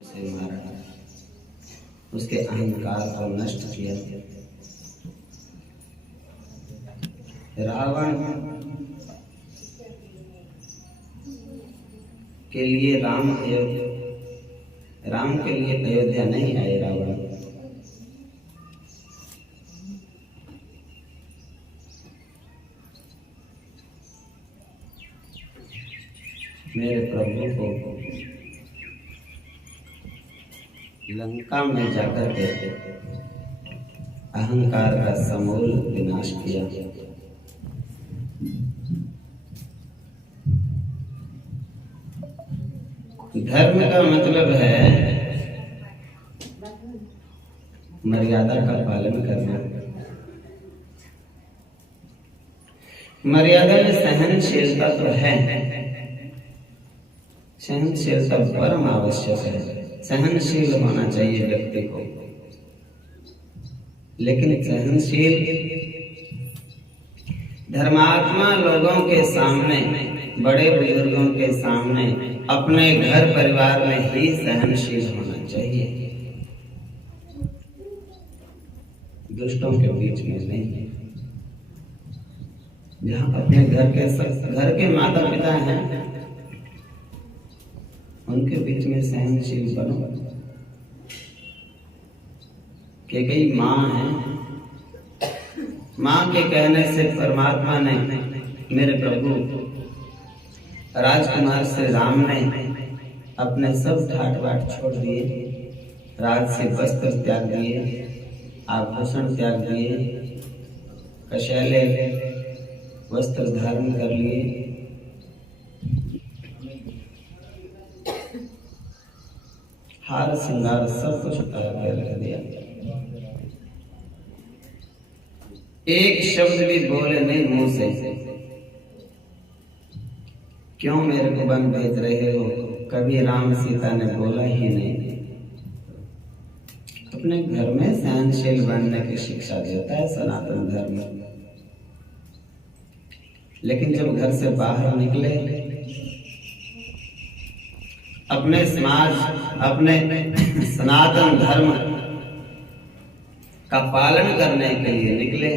से मारा, उसके अहंकार को नष्ट किया। रावण के लिए राम के लिए अयोध्या नहीं आए। रावण मेरे प्रभु को लंका में जाकर के अहंकार का समूल विनाश किया। धर्म का मतलब है मर्यादा का पालन करना। मर्यादा में सहनशीलता तो है, सहनशीलता परम आवश्यक है। सहनशील होना चाहिए व्यक्ति को, लेकिन सहनशील धर्मात्मा लोगों के सामने, बड़े बुजुर्गों के सामने, अपने घर परिवार में ही सहनशील होना चाहिए, दुष्टों के बीच में नहीं। जहां अपने घर के माता पिता हैं, उनके बीच में सहनशील बनो। कई माँ है, माँ के कहने से परमात्मा ने, मेरे प्रभु राजकुमार श्री राम ने अपने सब ठाट बाट छोड़ दिए, राज से वस्त्र त्याग दिए, आभूषण त्याग दिए, कशैले वस्त्र धारण कर लिए, हार श्रृंगार सब कुछ उतार कर रख दिया। एक शब्द भी बोले नहीं मुंह से, क्यों मेरे को वन भेज रहे हो, कभी राम सीता ने बोला ही नहीं। अपने घर में सहनशील बनने की शिक्षा देता है सनातन धर्म, लेकिन जब घर से बाहर निकले, अपने समाज, अपने सनातन धर्म का पालन करने के लिए निकले,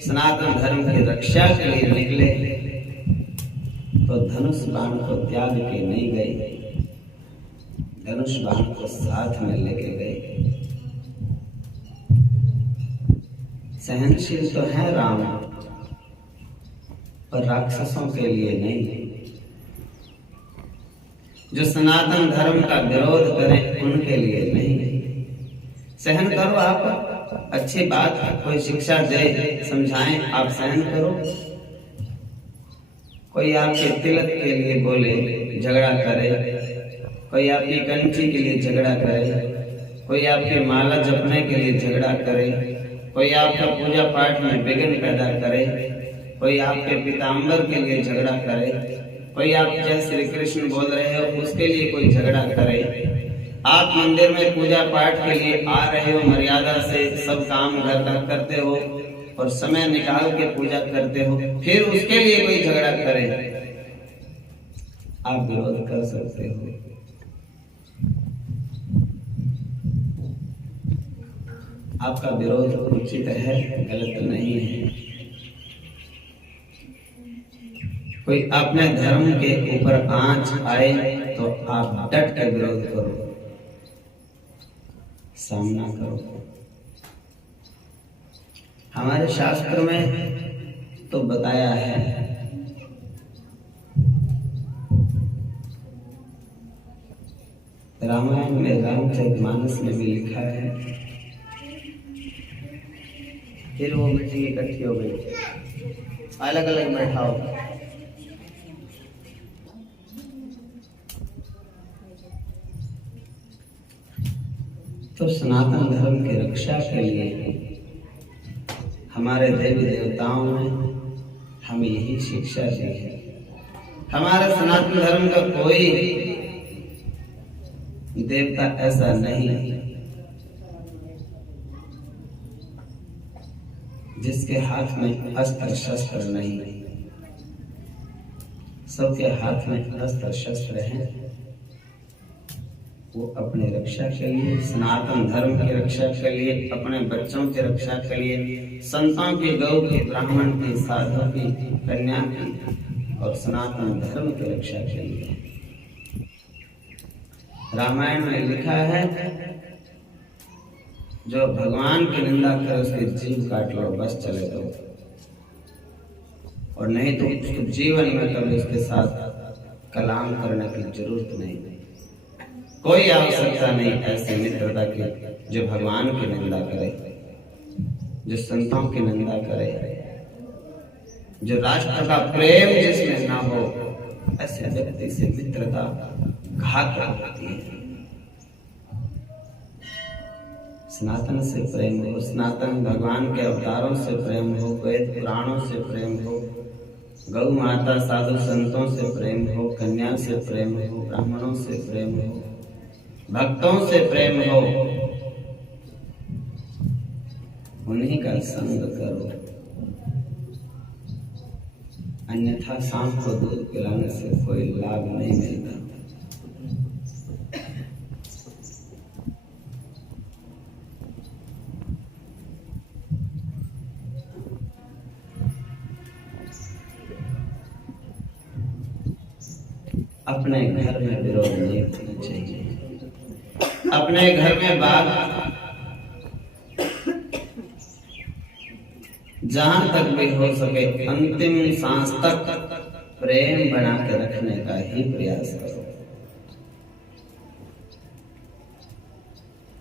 सनातन धर्म की रक्षा के लिए निकले, तो धनुष बाण को त्याग के नहीं गए, धनुष बाण को साथ में लेके गए। सहनशील तो है राम, पर राक्षसों के लिए नहीं। जो सनातन धर्म का विरोध करें उनके लिए नहीं। सहन करो, आप अच्छी बात, कोई शिक्षा दे, समझाएं, आप सहन करो। कोई आपके तिलक के लिए बोले, झगड़ा करे, कोई आपकी कंठी के लिए झगड़ा करे, कोई आपके माला जपने के लिए झगड़ा करे, कोई आपका पूजा पाठ में विघ्न पैदा करे, कोई आपके पीताम्बर के लिए झगड़ा करे, कोई आप जय श्री कृष्ण बोल रहे हो उसके लिए कोई झगड़ा करे, आप मंदिर में पूजा पाठ के लिए आ रहे हो, मर्यादा से सब काम घर का करते हो और समय निकाल के पूजा करते हो, फिर उसके लिए कोई झगड़ा करे, आप विरोध कर सकते हो। आपका विरोध उचित है, गलत नहीं है। कोई अपने धर्म के ऊपर आंच आए तो आप डट के विरोध करो, सामना करो। हमारे शास्त्र में तो बताया है, रामायण में, रामचरितमानस में भी लिखा है। फिर वो मिट्टी इकट्ठी हो गई, अलग अलग बैठाओ। तो सनातन धर्म की रक्षा के लिए हमारे देवी देवताओं ने हमें यही शिक्षा दी है। हमारे सनातन धर्म का कोई देवता ऐसा नहीं जिसके हाथ में अस्त्र शस्त्र नहीं, सबके हाथ में अस्त्र शस्त्र हैं। वो अपने रक्षा के लिए, सनातन धर्म की रक्षा के लिए, अपने बच्चों की रक्षा के लिए, संतों की, गौ की, ब्राह्मण की, साधु की, कन्या की और सनातन धर्म की रक्षा के लिए। रामायण में लिखा है, जो भगवान की निंदा करे उसकी जीभ काट लो, बस चले दो, और नहीं तो उसको जीवन में कभी उसके साथ कलाम करने की जरूरत नहीं, कोई आवश्यकता नहीं ऐसे मित्रता की जो भगवान की निंदा करे, जो संतों की निंदा करे, जो राष्ट्र का प्रेम जिसमें ना हो, ऐसे व्यक्ति से मित्रता घातक होती है। सनातन से प्रेम हो, सनातन भगवान के अवतारों से प्रेम हो, वेद पुराणों से प्रेम हो, गौ माता साधु संतों से प्रेम हो, कन्या से प्रेम हो, ब्राह्मणों से प्रेम हो, भक्तों से प्रेम हो, उन्हीं का संग करो, अन्यथा सांप को दूध पिलाने से कोई लाभ नहीं मिलता। अपने घर में विरोध नहीं होना चाहिए, अपने घर में बात जहां तक भी हो सके अंतिम सांस तक प्रेम बना के रखने का ही प्रयास करो।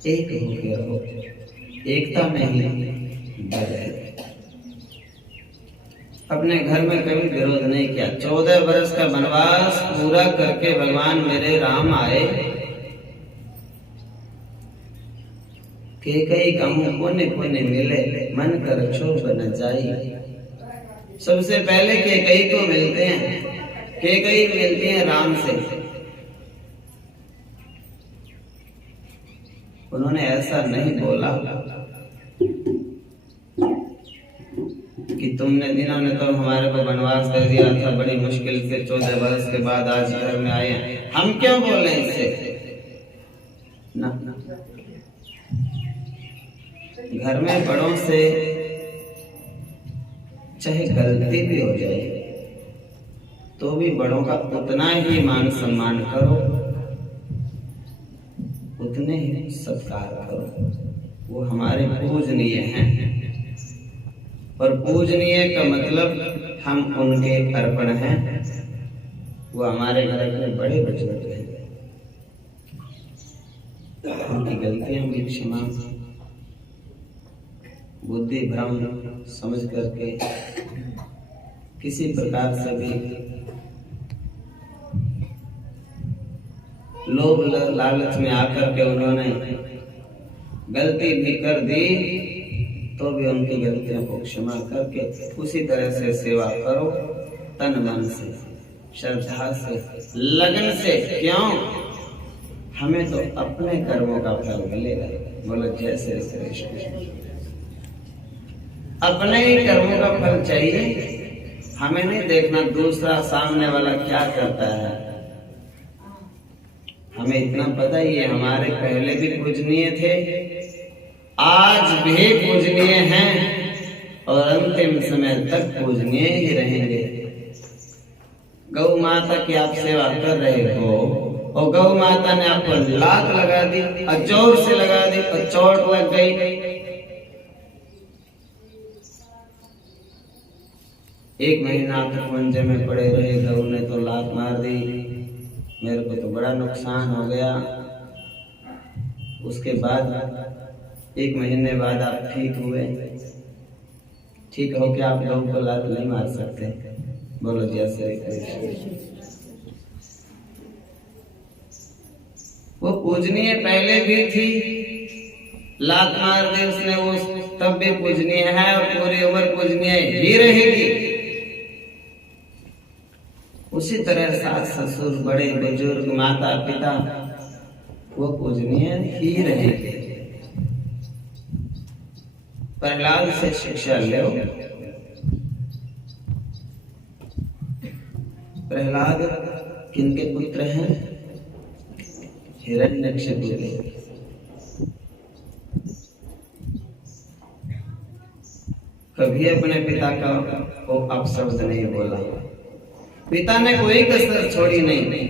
एक होके रहो, एकता में ही बल। अपने घर में कभी विरोध नहीं किया। 14 वर्ष का वनवास पूरा करके भगवान मेरे राम आए, कैकेयी कहूँ पुण्य पुण्य मिले, मन कर क्षोभ न जाई। सबसे पहले कैकेयी को मिलते हैं, कैकेयी मिलती है राम से। उन्होंने ऐसा नहीं बोला कि तुमने, इन्होंने तो हमारे को वनवास कर दिया था बड़ी मुश्किल से, 14 वर्ष के बाद आज घर में आए हैं, हम क्यों बोले इससे ना। घर में बड़ों से चाहे गलती भी हो जाए तो भी बड़ों का उतना ही मान सम्मान करो, उतने ही सत्कार करो। वो हमारे पूजनीय हैं, और पूजनीय का मतलब हम उनके अर्पण हैं। वो हमारे घर में बड़े बुजुर्ग हैं, उनकी गलतियां भी क्षमा, बुद्धि भ्रम समझ करके किसी प्रकार से भी लोभ लालच में आकर के उन्होंने गलती भी कर दी तो भी उनकी गलतियों को क्षमा करके उसी तरह से सेवा करो, तन मन से, श्रद्धा से, लगन से। क्यों? हमें तो अपने कर्मों का फल मिलेगा। बोलो जय श्री कृष्ण। अपने ही कर्मों का फल चाहिए, हमें नहीं देखना दूसरा सामने वाला क्या करता है। हमें इतना पता ही है, हमारे पहले भी पूजनीय थे, आज भी पूजनीय हैं और अंतिम समय तक पूजनीय ही रहेंगे। गौ माता की आप सेवा कर रहे हो और गौ माता ने आपको लात लगा दी और जोर से लगा दी और चोट लग गई, 1 महीना तक मंजे में पड़े रहे, गौ ने तो लात मार दी, मेरे को तो बड़ा नुकसान हो गया। उसके बाद 1 महीने बाद आप ठीक हुए, ठीक हो के आप गौ को लात नहीं मार सकते। बोलो जय श्री कृष्ण। वो पूजनीय पहले भी थी, लात मार दी उसने, वो तब भी पूजनीय है और पूरी उम्र पूजनीय ही रहेगी। उसी तरह सास ससुर, बड़े बुजुर्ग, माता पिता, वो पूजनीय ही रहेंगे। प्रहलाद से शिक्षा लो। प्रहलाद किनके पुत्र हैं? हिरण्यकशिपु के। कभी अपने पिता का वो अपशब्द नहीं बोला। पिता ने कोई कसर छोड़ी नहीं।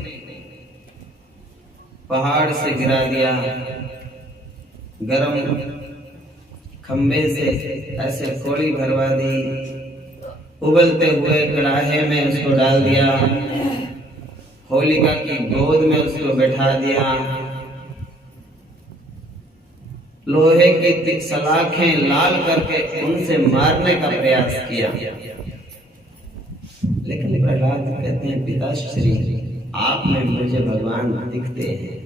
पहाड़ से गिरा दिया, गरम खंबे से ऐसे कोड़ी भरवा दी, उबलते हुए कड़ाहे में उसको डाल दिया, होलिका की गोद में उसको बैठा दिया, लोहे की सलाखें लाल करके उनसे मारने का प्रयास किया। लेकिन प्रहलाद कहते हैं, पिताश्री आप में मुझे भगवान दिखते हैं।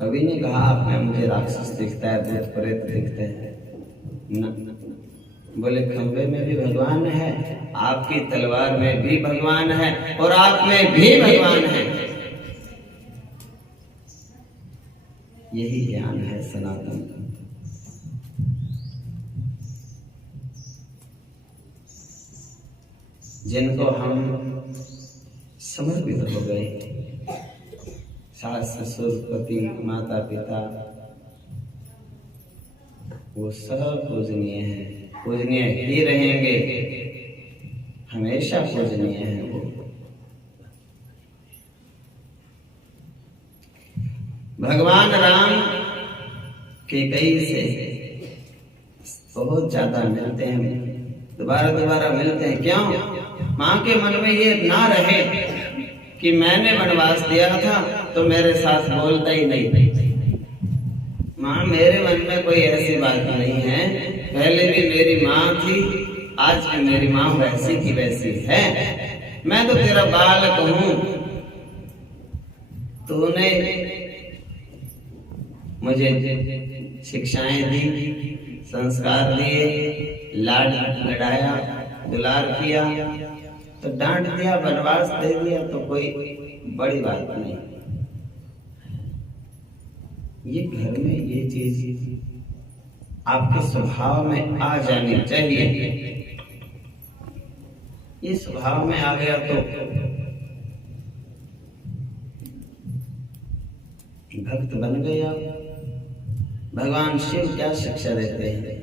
कभी नहीं कहा आप में मुझे राक्षस दिखता है, भूत प्रेत दिखते हैं। न, बोले खंबे में भी भगवान है, आपकी तलवार में भी भगवान है और आप में भी भगवान है। यही ज्ञान है सनातन का। जिनको हम समर्पित हो गए, सास ससुर पति माता पिता, वो सब पूजनीय हैं, पूजनीय ही रहेंगे, हमेशा पूजनीय हैं वो। भगवान राम कैकेयी से बहुत ज्यादा मिलते हैं, दोबारा मिलते हैं। क्यों? माँ के मन में ये ना रहे कि मैंने वनवास दिया था तो मेरे साथ बोलता ही नहीं। माँ मेरे मन में कोई ऐसी बात नहीं है, पहले भी मेरी माँ थी, आज भी मेरी माँ वैसी की वैसी है। मैं तो तेरा बालक हूँ, तूने मुझे शिक्षाएं दी, संस्कार दिए, लाड लड़ाया, दुलार किया, तो डांट दिया, वनवास दे दिया तो कोई बड़ी बात नहीं। ये घर में ये चीज आपके स्वभाव में आ जानी चाहिए। ये स्वभाव में आ गया तो भक्त बन गए आप। भगवान शिव क्या शिक्षा देते हैं?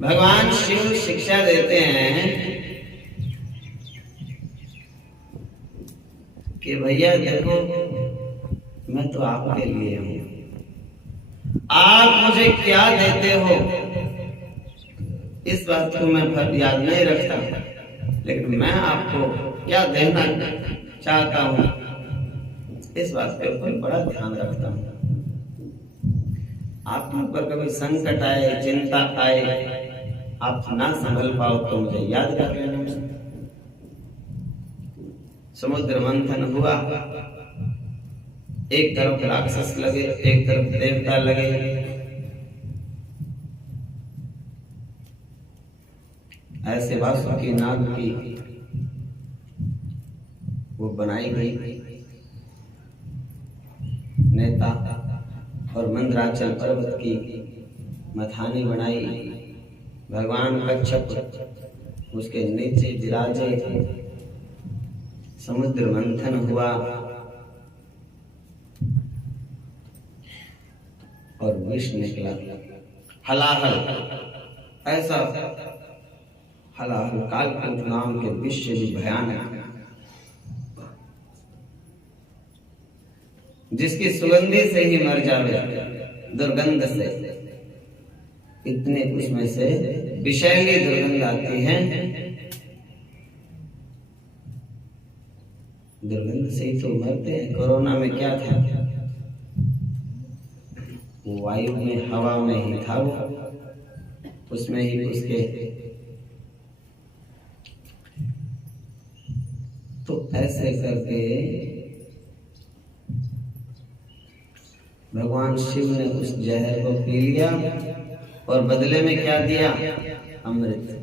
भगवान शिव शिक्षा देते हैं कि भैया देखो, मैं तो आपके लिए हूं, आप मुझे क्या देते हो इस बात को मैं याद नहीं रखता, लेकिन मैं आपको क्या देना चाहता हूं इस बात पे बड़ा ध्यान रखता हूं। आप पर कभी संकट आए, चिंता आए, आप ना संभल पाओ तो मुझे याद कर लेना। समुद्र मंथन हुआ, एक तरफ राक्षस लगे, एक तरफ देवता लगे। ऐसे वासुकी नाग की वो बनाई गई नेता और मंदराचल पर्वत की मथानी बनाई। भगवान कच्छप उसके नीचे विराजे। समुद्र मंथन हुआ और विष निकला, हलाहल। ऐसा हलाहल कालकूट नाम के विष से भी भयानक, जिसकी सुगंधी से ही मर जावे, दुर्गंध से। इतने उसमें से विषैली दुर्गंध आती है, दुर्गंध से ही तो मरते हैं। कोरोना में क्या था? वो वायु में, हवा में ही था, वो उसमें ही उसके। तो ऐसे करके भगवान शिव ने उस जहर को पी लिया और बदले में क्या दिया? अमृत।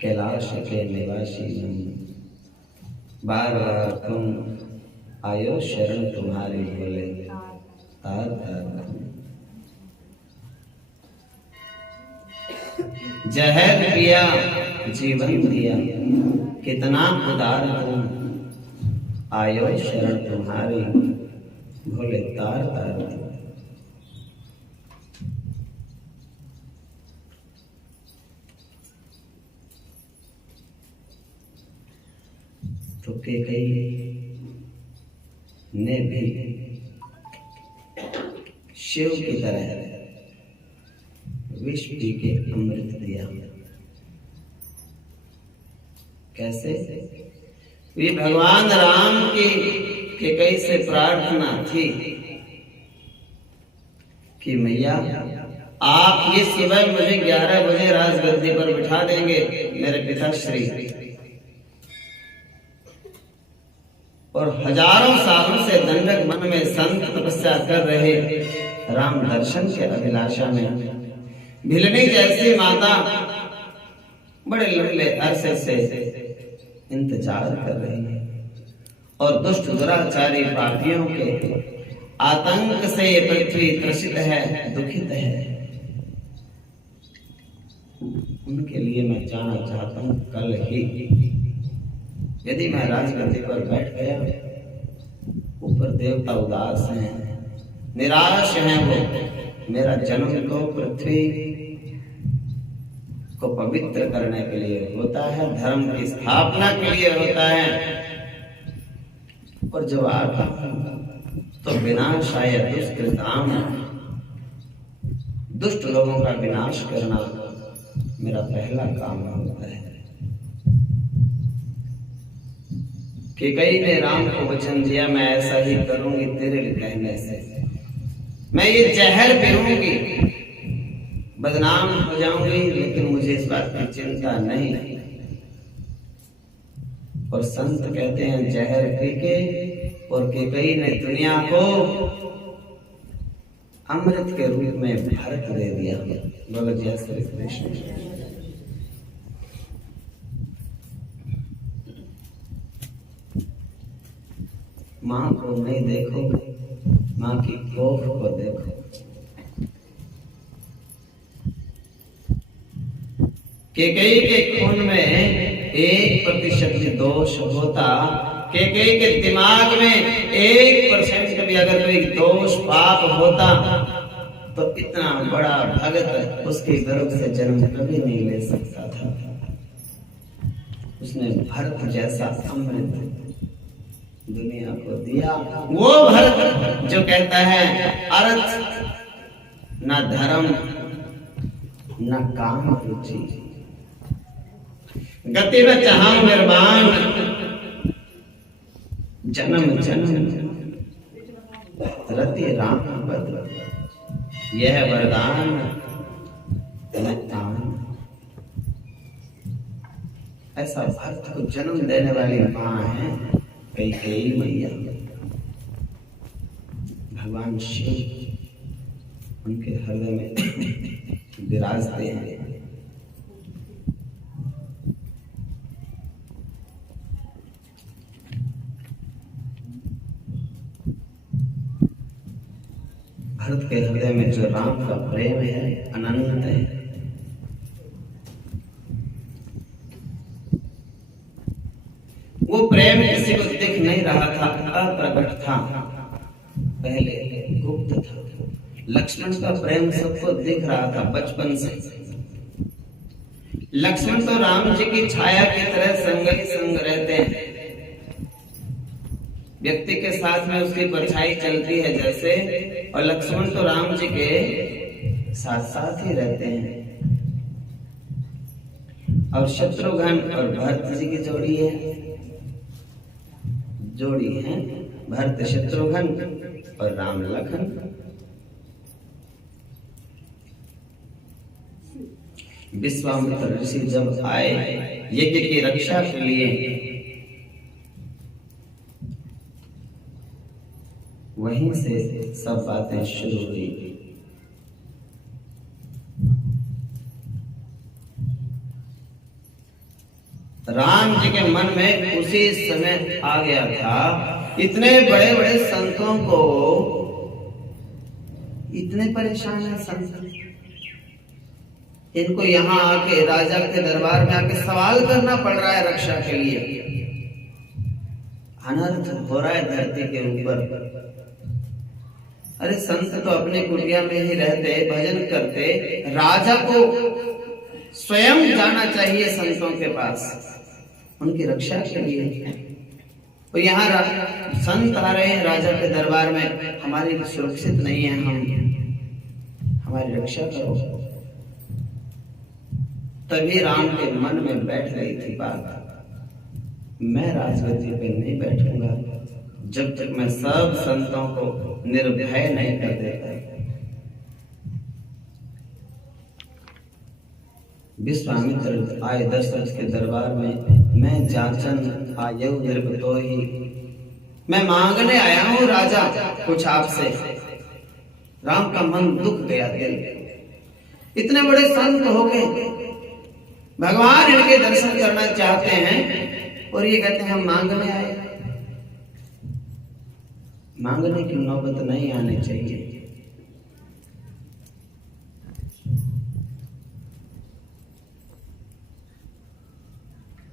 कैलाश के निवासी बार बार तुम आयो शरण तुम्हारी बोले तार तार। जहर पिया जीवन दिया, कितना उदार तुम, आयो शरण तुम्हारी, भोले तार तार तुम। तो कैकेयी ने भी शिव की तरह विष पी के अमृत दिया। कैसे? ये भगवान राम की कैकेयी से प्रार्थना थी कि मैया आप ये सुबह मुझे 11 बजे राजगद्दी पर बिठा देंगे मेरे पिताश्री, और हजारों सालों से दंडक वन में संत तपस्या कर रहे राम दर्शन के अभिलाषा में भिलनी जैसी माता बड़े लंबे अरसे से इंतजार कर रही है, और दुष्ट दुराचारी पापियों के आतंक से ये पृथ्वी त्रसित है, दुखित है। उनके लिए मैं जाना चाहता हूं कल ही। यदि मैं राजगद्दी पर बैठ गया, ऊपर देवता उदास हैं, निराश हैं, वो मेरा जन्म तो पृथ्वी को पवित्र करने के लिए होता है, धर्म की स्थापना के लिए होता है, और जब आता तो विनाश आए दुष्कृताम, दुष्ट लोगों का विनाश करना मेरा पहला काम होता है। कैकेयी ने राम को वचन दिया, मैं ऐसा ही करूंगी तेरे कहने से, मैं ये जहर पीऊंगी, बदनाम हो जाऊंगी, लेकिन मुझे इस बात की चिंता नहीं। और संत कहते हैं जहर पी के, और कैकेयी ने दुनिया को अमृत के रूप में भरत दे दिया। बोलो जय श्री कृष्ण। माँ को नहीं देखो, माँ की कोख को देखो। कैकेयी के खून में 1% भी दोष होता, कैकेयी के दिमाग में 1% भी अगर कोई दोष पाप होता, तो इतना बड़ा भगत उसके गर्भ से जन्म कभी नहीं ले सकता था। उसने भरत जैसा अमृत दुनिया को दिया। वो भरत जो कहता है अर्थ न धर्म न काम रुचि, गति न चाहा निर्माण, जन्म जन्म रति राम बद, यह वरदान ऐसा भक्त को जन्म देने वाली मां है कैकेयी मैया। भगवान शिव उनके हृदय में विराजते हैं। भरत के हृदय में जो राम का प्रेम है अनंत है। वो प्रेम किसी को दिख नहीं रहा था, अप्रकट था, पहले गुप्त था। लक्ष्मण का प्रेम सबको दिख रहा था बचपन से। लक्ष्मण तो राम जी की छाया की तरह संग ही संग रहते हैं। व्यक्ति के साथ में उसकी परछाई चलती है जैसे, और लक्ष्मण तो राम जी के साथ साथ ही रहते हैं। और शत्रुघ्न और भरत जी की जोड़ी है, जोड़ी है भरत शत्रुघ्न और राम लखन। विश्वामित्र ऋषि जब आए यज्ञ की रक्षा के लिए, वहीं से सब बातें शुरू हुई। राम जी के मन में उसी समय आ गया था, इतने बड़े बड़े संतों को इतने परेशान है संत, इनको यहाँ आके राजा के दरबार में आके सवाल करना पड़ रहा है रक्षा के लिए। अनर्थ हो रहा है धरती के ऊपर। अरे संत तो अपने कुटिया में ही रहते, भजन करते, राजा को स्वयं जाना चाहिए संतों के पास उनकी रक्षा के लिए। तो यहाँ संत आ रहे हैं राजा के दरबार में, हमारी सुरक्षित नहीं है, हम हमारी रक्षा करो। तभी राम के मन में बैठ गई थी बात, मैं राजगद्दी पे नहीं बैठूंगा जब तक मैं सब संतों को निर्भय नहीं कर देता। विश्वामित्र आए दशरथ के दरबार में, मैं जाचन आयु निर्भतो ही, मैं मांगने आया हूं राजा कुछ आपसे। राम का मन दुख गया दिल, इतने बड़े संत हो गए, भगवान इनके दर्शन करना चाहते हैं और ये कहते हैं हम मांगने आए। मांगने की नौबत नहीं आनी चाहिए।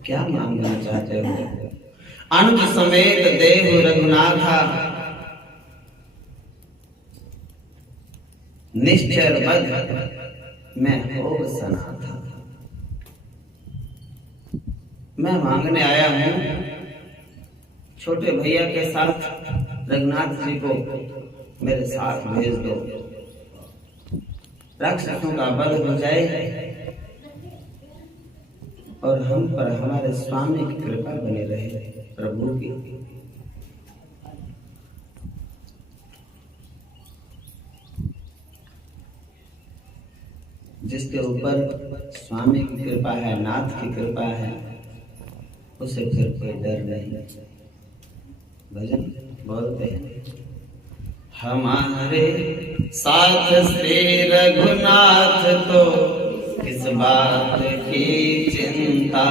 क्या मांगना चाहते हो? अंत समेत देव रघुनाथा, निश्चर बद्ध मैं हो सना था। मैं मांगने आया हूं, छोटे भैया के साथ रघुनाथ जी को मेरे साथ भेज दो, राक्षसों का वध हो जाए और हम पर हमारे स्वामी की कृपा बनी रहे, प्रभु की। जिसके ऊपर स्वामी की कृपा है, नाथ की कृपा है, उसे फिर कोई डर नहीं। भजन बोलते हैं, हमारे साथ श्री रघुनाथ तो किस बात की चिंता,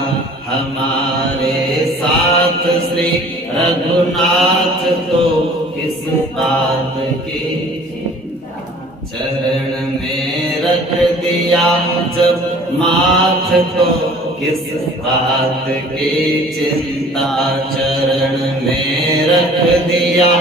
हमारे साथ श्री रघुनाथ तो किस बात की चिंता, चरण में रख दिया जब माथ तो किस बात की चिंता, चरण में रख दिया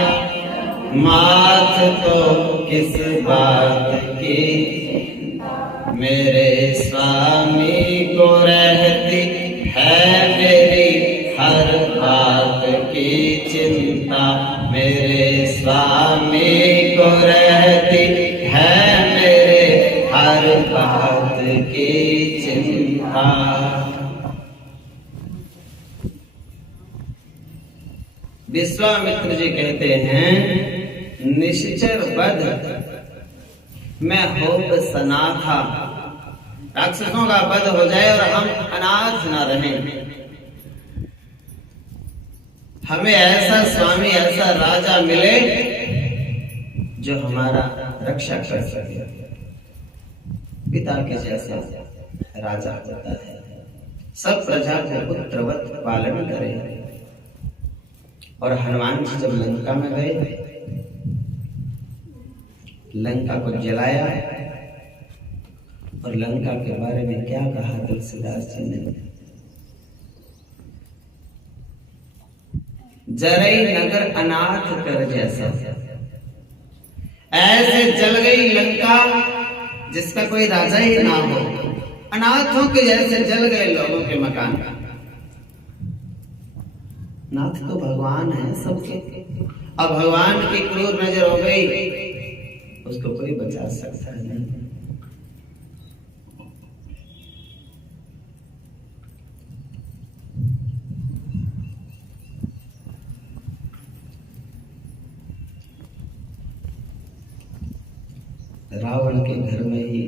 माथ तो किस बात की चिंता, मेरे स्वामी को रहती है मेरी हर बात की चिंता, मेरे स्वामी को रहती है मेरे हर बात की चिंता। विश्वामित्र जी कहते हैं, निश्चर बद्ध मैं होब सना था, राक्षसों का वध हो जाए और हम अनाथ ना रहें। हमें ऐसा स्वामी, ऐसा राजा मिले जो हमारा रक्षा कर सके। पिता के जैसा राजा होता है, सब प्रजा को पुत्रवत पालन करे। और हनुमान जी जब लंका में गए, लंका को जलाया और लंका के बारे में क्या कहा तुलसीदास जी ने, जरई नगर अनाथ कर जैसा, ऐसे जल गई लंका जिसका कोई राजा ही ना हो, अनाथों के जैसे जल गए लोगों के मकान। नाथ तो भगवान है सबके, अब भगवान की क्रूर नजर हो गई, उसको कोई बचा सकता नहीं। रावण के घर में ही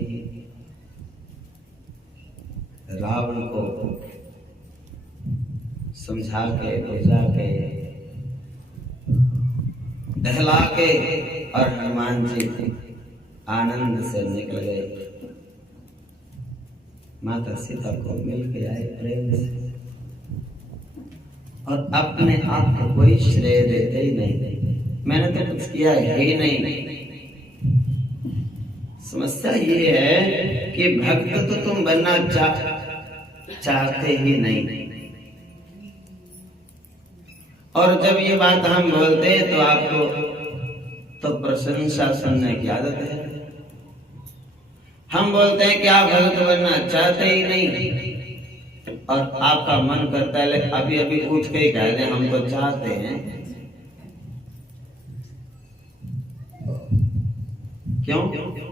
रावण को समझा के, बुझा के, दहला के और हनुमान जी आनंद से निकल गए। माता सीता को मिल के आए प्रेम से और अपने आप को कोई श्रेय देते ही नहीं, मैंने तो कुछ किया ही नहीं। समस्या ये है कि भक्त तो तुम बनना चाहते ही नहीं, और जब ये बात हम बोलते हैं तो आपको तो प्रशंसा सुनने की आदत है। हम बोलते हैं कि आप भक्त बनना चाहते ही नहीं, और आपका मन करता है अभी अभी उठ के ही कह दें हम तो चाहते हैं। क्यों?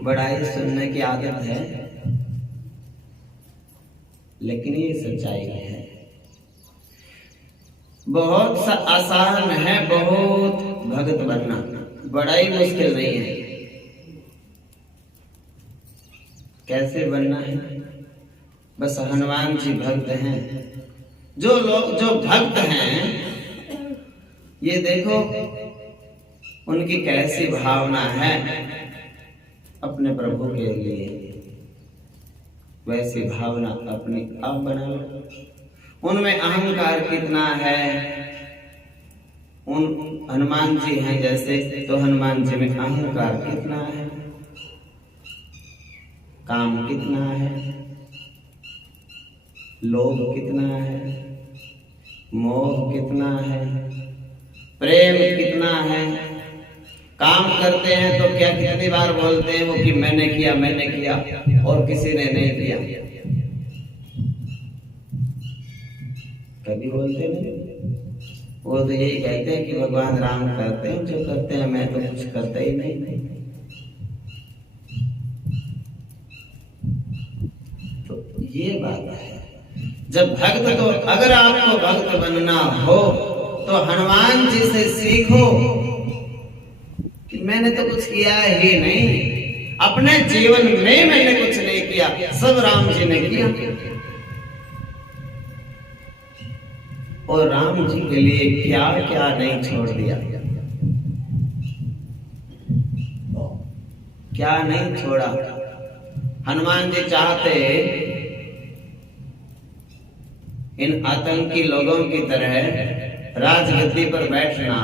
बड़ाई सुनने की आदत है, लेकिन ये सच्चाई है। बहुत सा आसान है बहुत भक्त बनना, बड़ाई मुश्किल नहीं है। कैसे बनना है? बस हनुमान जी भक्त हैं। जो लोग जो भक्त हैं, ये देखो उनकी कैसी भावना है अपने प्रभु के लिए, वैसी भावना अपनी आप बना लो। उनमें अहंकार कितना है? उन हनुमान जी हैं जैसे, तो हनुमान जी में अहंकार कितना है, काम कितना है, लोभ कितना है, मोह कितना है, प्रेम कितना है। काम करते हैं तो क्या कितनी बार बोलते हैं वो कि मैंने किया और किसी ने नहीं किया। कभी बोलते नहीं, वो तो यही कहते हैं कि भगवान राम करते हैं जो करते हैं, मैं तो कुछ करता ही नहीं। तो ये बात है। जब भक्त, तो अगर आपको भक्त बनना हो तो हनुमान जी से सीखो कि मैंने तो कुछ किया ही नहीं, अपने जीवन में मैंने कुछ नहीं किया, सब राम जी ने किया। और राम जी के लिए क्या क्या नहीं छोड़ दिया, क्या नहीं छोड़ा। हनुमान जी चाहते इन आतंकी लोगों की तरह राजगद्दी पर बैठना,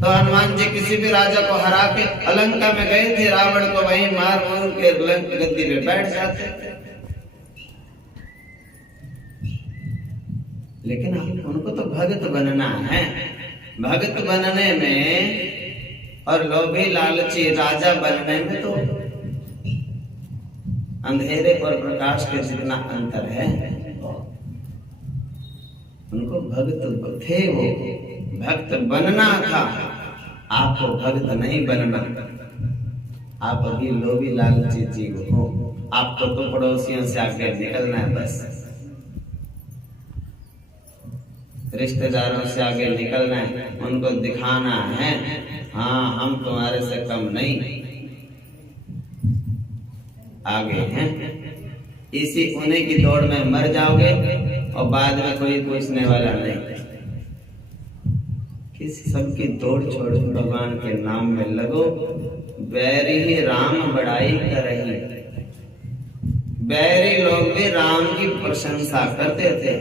तो हनुमान जी किसी भी राजा को हरा के अलंका में गए थे, रावण को वहीं मार के गद्दी पे बैठ जाते। लेकिन उनको तो भगत बनना है। भगत बनने में और लोभी लालची राजा बनने में तो अंधेरे और प्रकाश के जितना अंतर है। उनको भक्त थे, वो भक्त बनना था। आपको भक्त नहीं बनना, आप अभी लोभी लालची जीव हो। आपको तो पड़ोसियों से आगे निकलना है, बस रिश्तेदारों से आगे निकलना है, उनको दिखाना है हाँ हम तुम्हारे से कम नहीं, आगे हैं। इसी उन्हीं की दौड़ में मर जाओगे और बाद में कोई पूछने वाला नहीं। किसी सबकी दौड़ छोड़ भगवान के नाम में लगो। बैरी ही राम बड़ाई कर रही, बैरी लोग भी राम की प्रशंसा करते थे।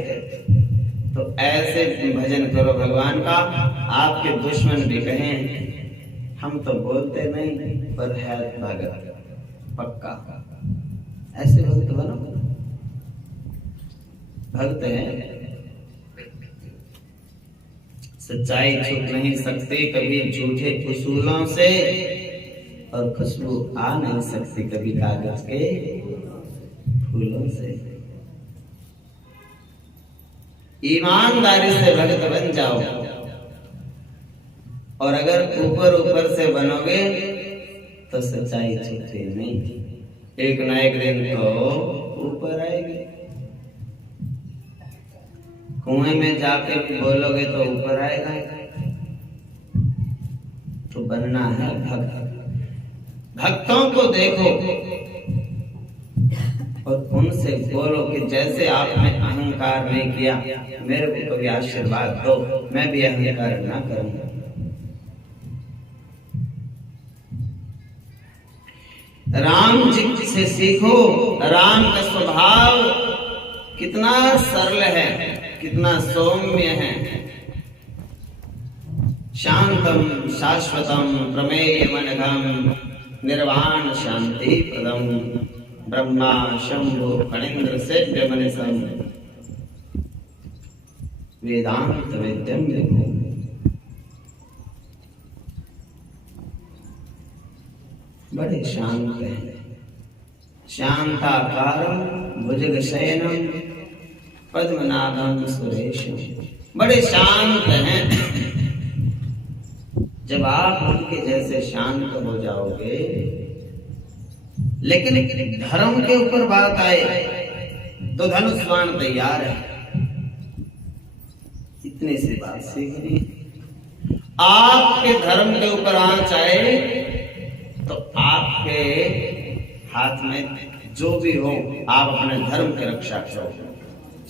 तो ऐसे भजन करो भगवान का, आपके दुश्मन भी कहें हम तो बोलते नहीं पर है भगत पक्का। ऐसे भक्त बनो, भक्त है। सच्चाई छुप नहीं सकती कभी झूठे उसूलों से, और खुशबू आ नहीं सकती कभी कागज के फूलों से। ईमानदारी से भक्त बन जाओ, और अगर ऊपर ऊपर से बनोगे तो सच्चाई छुपती नहीं, एक ना एक दिन तो ऊपर आएगी। कुएं में जाके बोलोगे तो ऊपर आएगा। तो बनना है भक्त। भक्तों को देखो और उनसे बोलो कि जैसे आपने अहंकार नहीं किया, मेरे को भी आशीर्वाद दो, मैं भी अहंकार ना करूंगा। राम जी से सीखो। राम का स्वभाव कितना सरल है, कितना सौम्य है। शांतम शाश्वतम प्रमेय मनघम निर्वाण शांति प्रदम ब्रह्मा शंभु फणींद्र सेव्य मनीषम वेदांत वेद्यम देखो। बड़े शांत हैं, शांताकारं भुजगशयनं पद्मनाभं सुरेशं। बड़े शांत हैं। जब आप उनके जैसे शांत हो जाओगे, लेकिन धर्म के ऊपर बात आए तो धनुष बाण तैयार है। इतनी सी बात सीखनी। आपके धर्म के ऊपर आंच आए तो आपके हाथ में जो भी हो, आप अपने धर्म की रक्षा करो।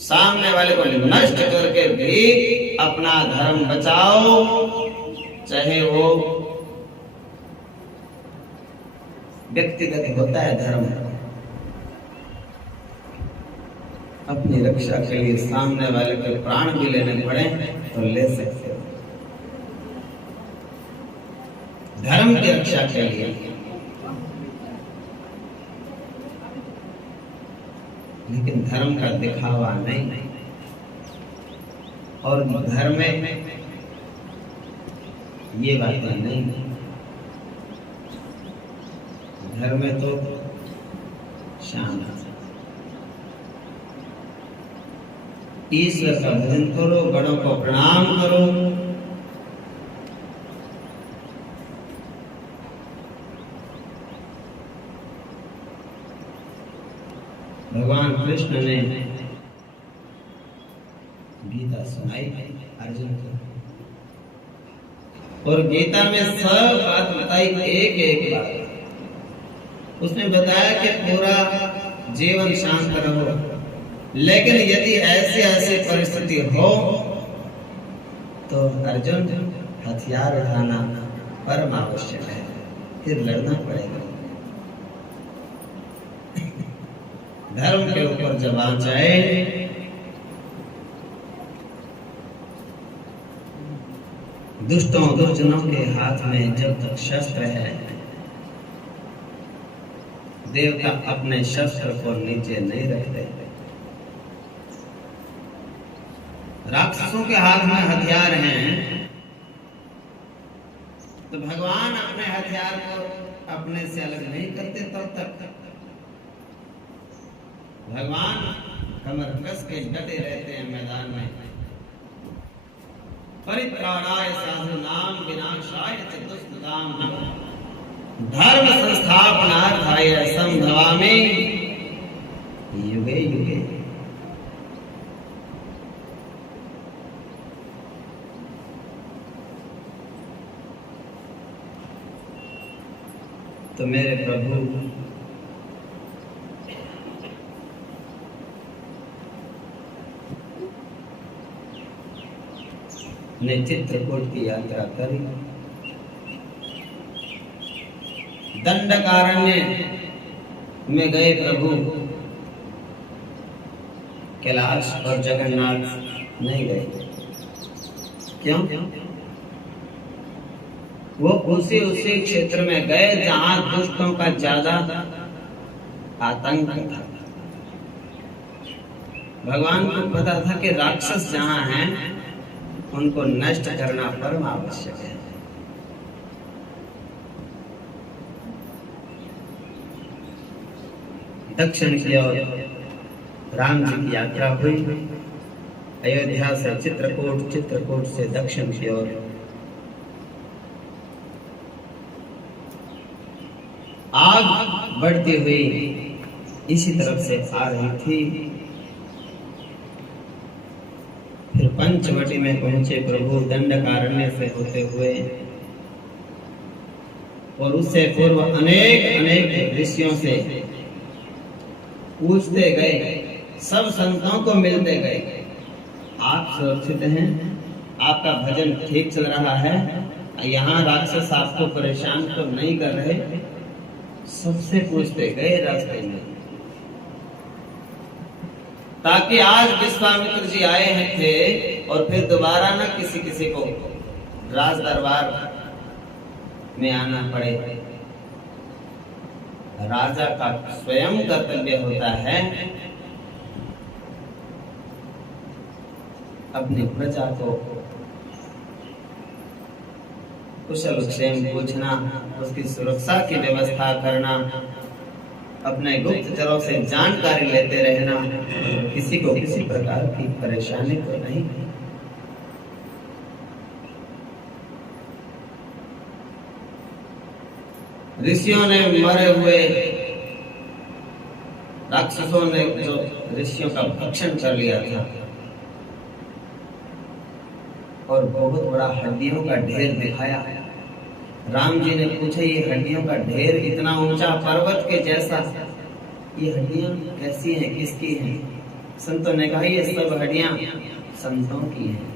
सामने वाले को नष्ट करके भी अपना धर्म बचाओ, चाहे वो व्यक्तिगत होता है धर्म। अपनी रक्षा के लिए सामने वाले के प्राण भी लेने पड़े तो ले सकते हो, धर्म की रक्षा के लिए। लेकिन धर्म का दिखावा नहीं। और घर में ये बातें नहीं। घर में तो शांत, ईश्वर का भजन करो, बड़ों को प्रणाम करो। भगवान कृष्ण ने गीता सुनाई अर्जुन को, और गीता में सब बात बताई, एक एक बात। उसने बताया कि पूरा जीवन शांत रहो, लेकिन यदि ऐसी ऐसी परिस्थिति हो तो अर्जुन हथियार उठाना परम आवश्यक है, फिर लड़ना पड़ेगा। धर्म के ऊपर जब आ जाए दुष्टों दुर्जनों के हाथ में जब तक शस्त्र है, देवता अपने शस्त्र को नीचे नहीं रखते। राक्षसों के हाथ में हथियार हैं तो भगवान अपने हथियार को अपने से अलग नहीं करते। तब तक भगवान कमर कस के डटे रहते हैं मैदान में। परित्राणाय साधूनां विनाशाय च दुष्कृतां धर्म संस्थापनार्थाय संभवामि युगे युगे। तो मेरे प्रभु ने चित्रकूट की यात्रा करी। दंडकारण्य में गए प्रभु, कैलाश और जगन्नाथ नहीं गए। क्यों? वो उसी क्षेत्र में गए जहां दुष्टों का ज्यादा आतंक था। भगवान को पता था कि राक्षस जहां हैं उनको नष्ट करना परम आवश्यक है। दक्षिण की ओर राम जी की यात्रा हुई। अयोध्या से चित्रकूट, चित्रकूट से दक्षिण की ओर आग बढ़ती हुई इसी तरफ से आ रही थी। फिर पंचवटी में पहुंचे प्रभु दंडकारण्य से होते हुए, और उससे पूर्व अनेक अनेक ऋषियों से पूछते गए, सब संतों को मिलते गए, आप सुरक्षित हैं, आपका भजन ठीक चल रहा है, यहाँ राक्षस आपको परेशान तो नहीं कर रहे? सबसे पूछते गए रास्ते में, ताकि आज विश्वामित्र जी आए हैं थे और फिर दोबारा ना किसी को राज दरबार में आना पड़े। राजा का स्वयं कर्तव्य होता है अपनी प्रजा को कुशल क्षेम पूछना, उसकी सुरक्षा की व्यवस्था करना, अपने गुप्तचरों से जानकारी लेते रहना, किसी को किसी प्रकार की परेशानी तो नहीं। ऋषियों ने मरे हुए राक्षसों ने जो ऋषियों का भक्षण कर लिया था और बहुत बड़ा हड्डियों का ढेर दिखाया। राम जी ने पूछा, ये हड्डियों का ढेर इतना ऊंचा पर्वत के जैसा, ये हड्डियां कैसी हैं, किसकी हैं? संतों ने कहा, ये सब हड्डियां संतों की हैं।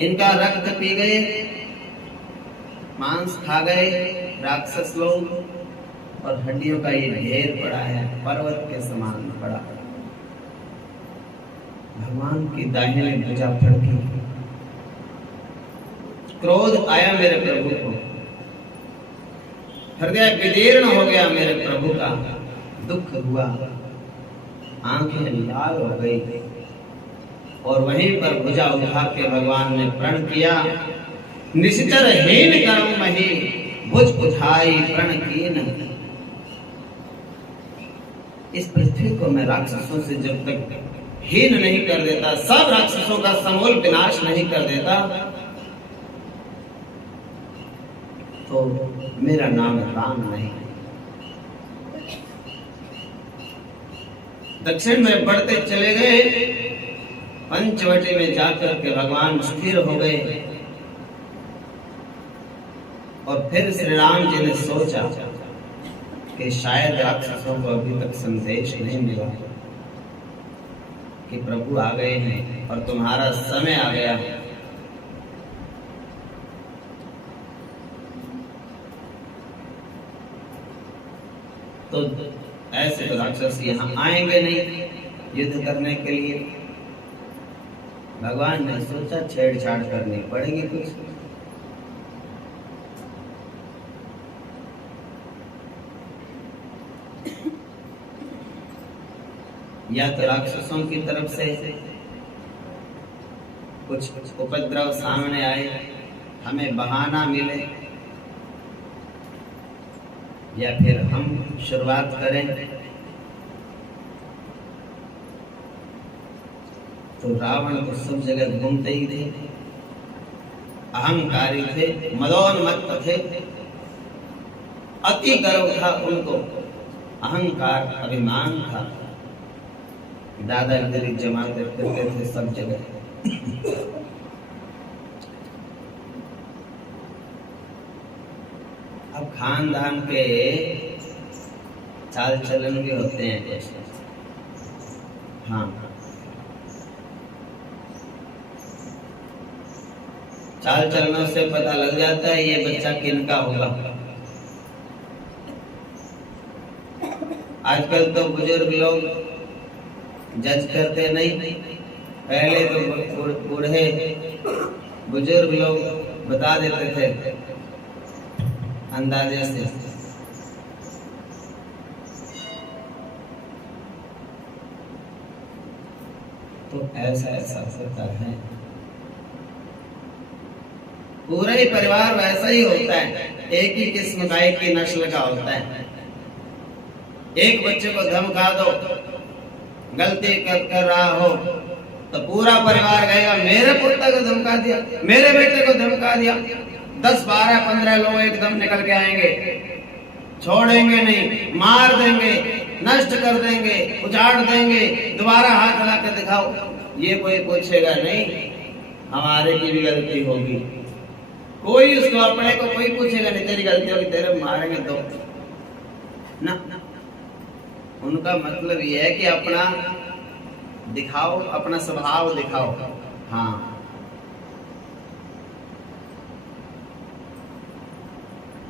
इनका रक्त पी गए, मांस खा गए राक्षस लोग, और हड्डियों का ये ढेर पड़ा है, पर्वत के समान पड़ा। भगवान की दाहिनी भुजा फड़की, क्रोध आया मेरे प्रभु को, हृदय विदीर्ण हो गया मेरे प्रभु का, दुख हुआ, आंखें लाल हो गई, और वहीं पर भुजा उठा के भगवान ने प्रण किया, निश्चर हीन कर्म मही भुज उठाई प्रण कीन। इस पृथ्वी को मैं राक्षसों से जब तक हीन नहीं कर देता, सब राक्षसों का समूल विनाश नहीं कर देता, तो मेरा नाम राम नहीं। दक्षिण में बढ़ते चले गए, पंचवटी में जाकर के भगवान स्थिर हो गए, और फिर श्री राम जी ने सोचा कि शायद राक्षसों को अभी तक संदेश नहीं मिला कि प्रभु आ गए हैं और तुम्हारा समय आ गया। तो ऐसे तो राक्षस यहाँ आएंगे नहीं युद्ध करने के लिए। भगवान ने सोचा छेड़छाड़ करनी पड़ेगी कुछ। या तो राक्षसों की तरफ से कुछ उपद्रव सामने आए, हमें बहाना मिले, या फिर हम शुरुआत करें। तो रावण तो सब जगह घूमते ही थे, अहंकारी थे, मदोन्मत्त थे, अति गर्व था उनको, अहंकार अभिमान था, दादागिरी जमाते फिरते थे सब जगह। अब खानदान के चाल चलन भी होते हैं कुछ। हाँ, चाल चलनों से पता लग जाता है ये बच्चा किनका होगा। आजकल तो बुजुर्ग लोग जज करते नहीं, पहले तो बूढ़े बुजुर्ग लोग बता देते थे अंदाजे से। तो ऐसा होता है, पूरा ही परिवार वैसा ही होता है, एक ही किस्म का, एक ही नस्ल का होता है। एक बच्चे को धमका दो, गलती कर रहा हो, तो पूरा परिवार कहेगा मेरे पुत्र को धमका दिया, मेरे बेटे को धमका दिया। 10, 12, 15 लोग एकदम निकल के आएंगे, छोड़ेंगे नहीं, मार देंगे, नष्ट कर देंगे, उजाड़ देंगे, दोबारा हाथ ला के दिखाओ। ये कोई पूछेगा नहीं हमारे की भी गलती होगी, कोई उसको अपने को कोई पूछेगा नहीं तेरी गलती होगी, तेरे मारेंगे तो ना। उनका मतलब ये है कि अपना दिखाओ, अपना स्वभाव दिखाओ। हाँ,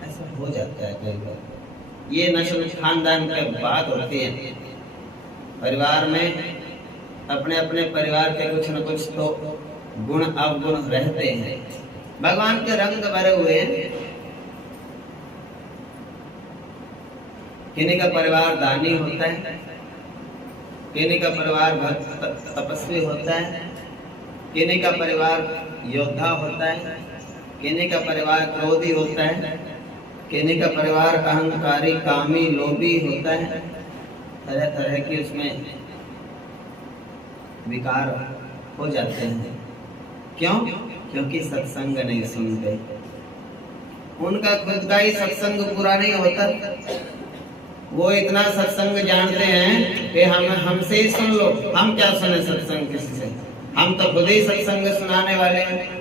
ऐसा हो जाता है कई बार। ये नस्ल खानदान के बात होती है। परिवार में अपने अपने परिवार के कुछ न कुछ तो गुण अवगुण रहते हैं। भगवान के रंग भरे हुए हैं, किन्हीं का परिवार दानी होता है, किन्हीं का परिवार भक्त तपस्वी होता है, किन्हीं का परिवार योद्धा होता है, किन्हीं का परिवार क्रोधी होता है, किन्हीं का परिवार अहंकारी कामी लोभी होता है। तरह तरह की उसमें विकार हो जाते हैं। क्यों? क्योंकि सत्संग नहीं सुनते। उनका खुद का ही सत्संग पूरा नहीं होता। वो इतना सत्संग जानते हैं कि हमसे ही सुन लो, हम क्या सुने सत्संग किसी से, हम तो खुद ही सत्संग सुनाने वाले हैं।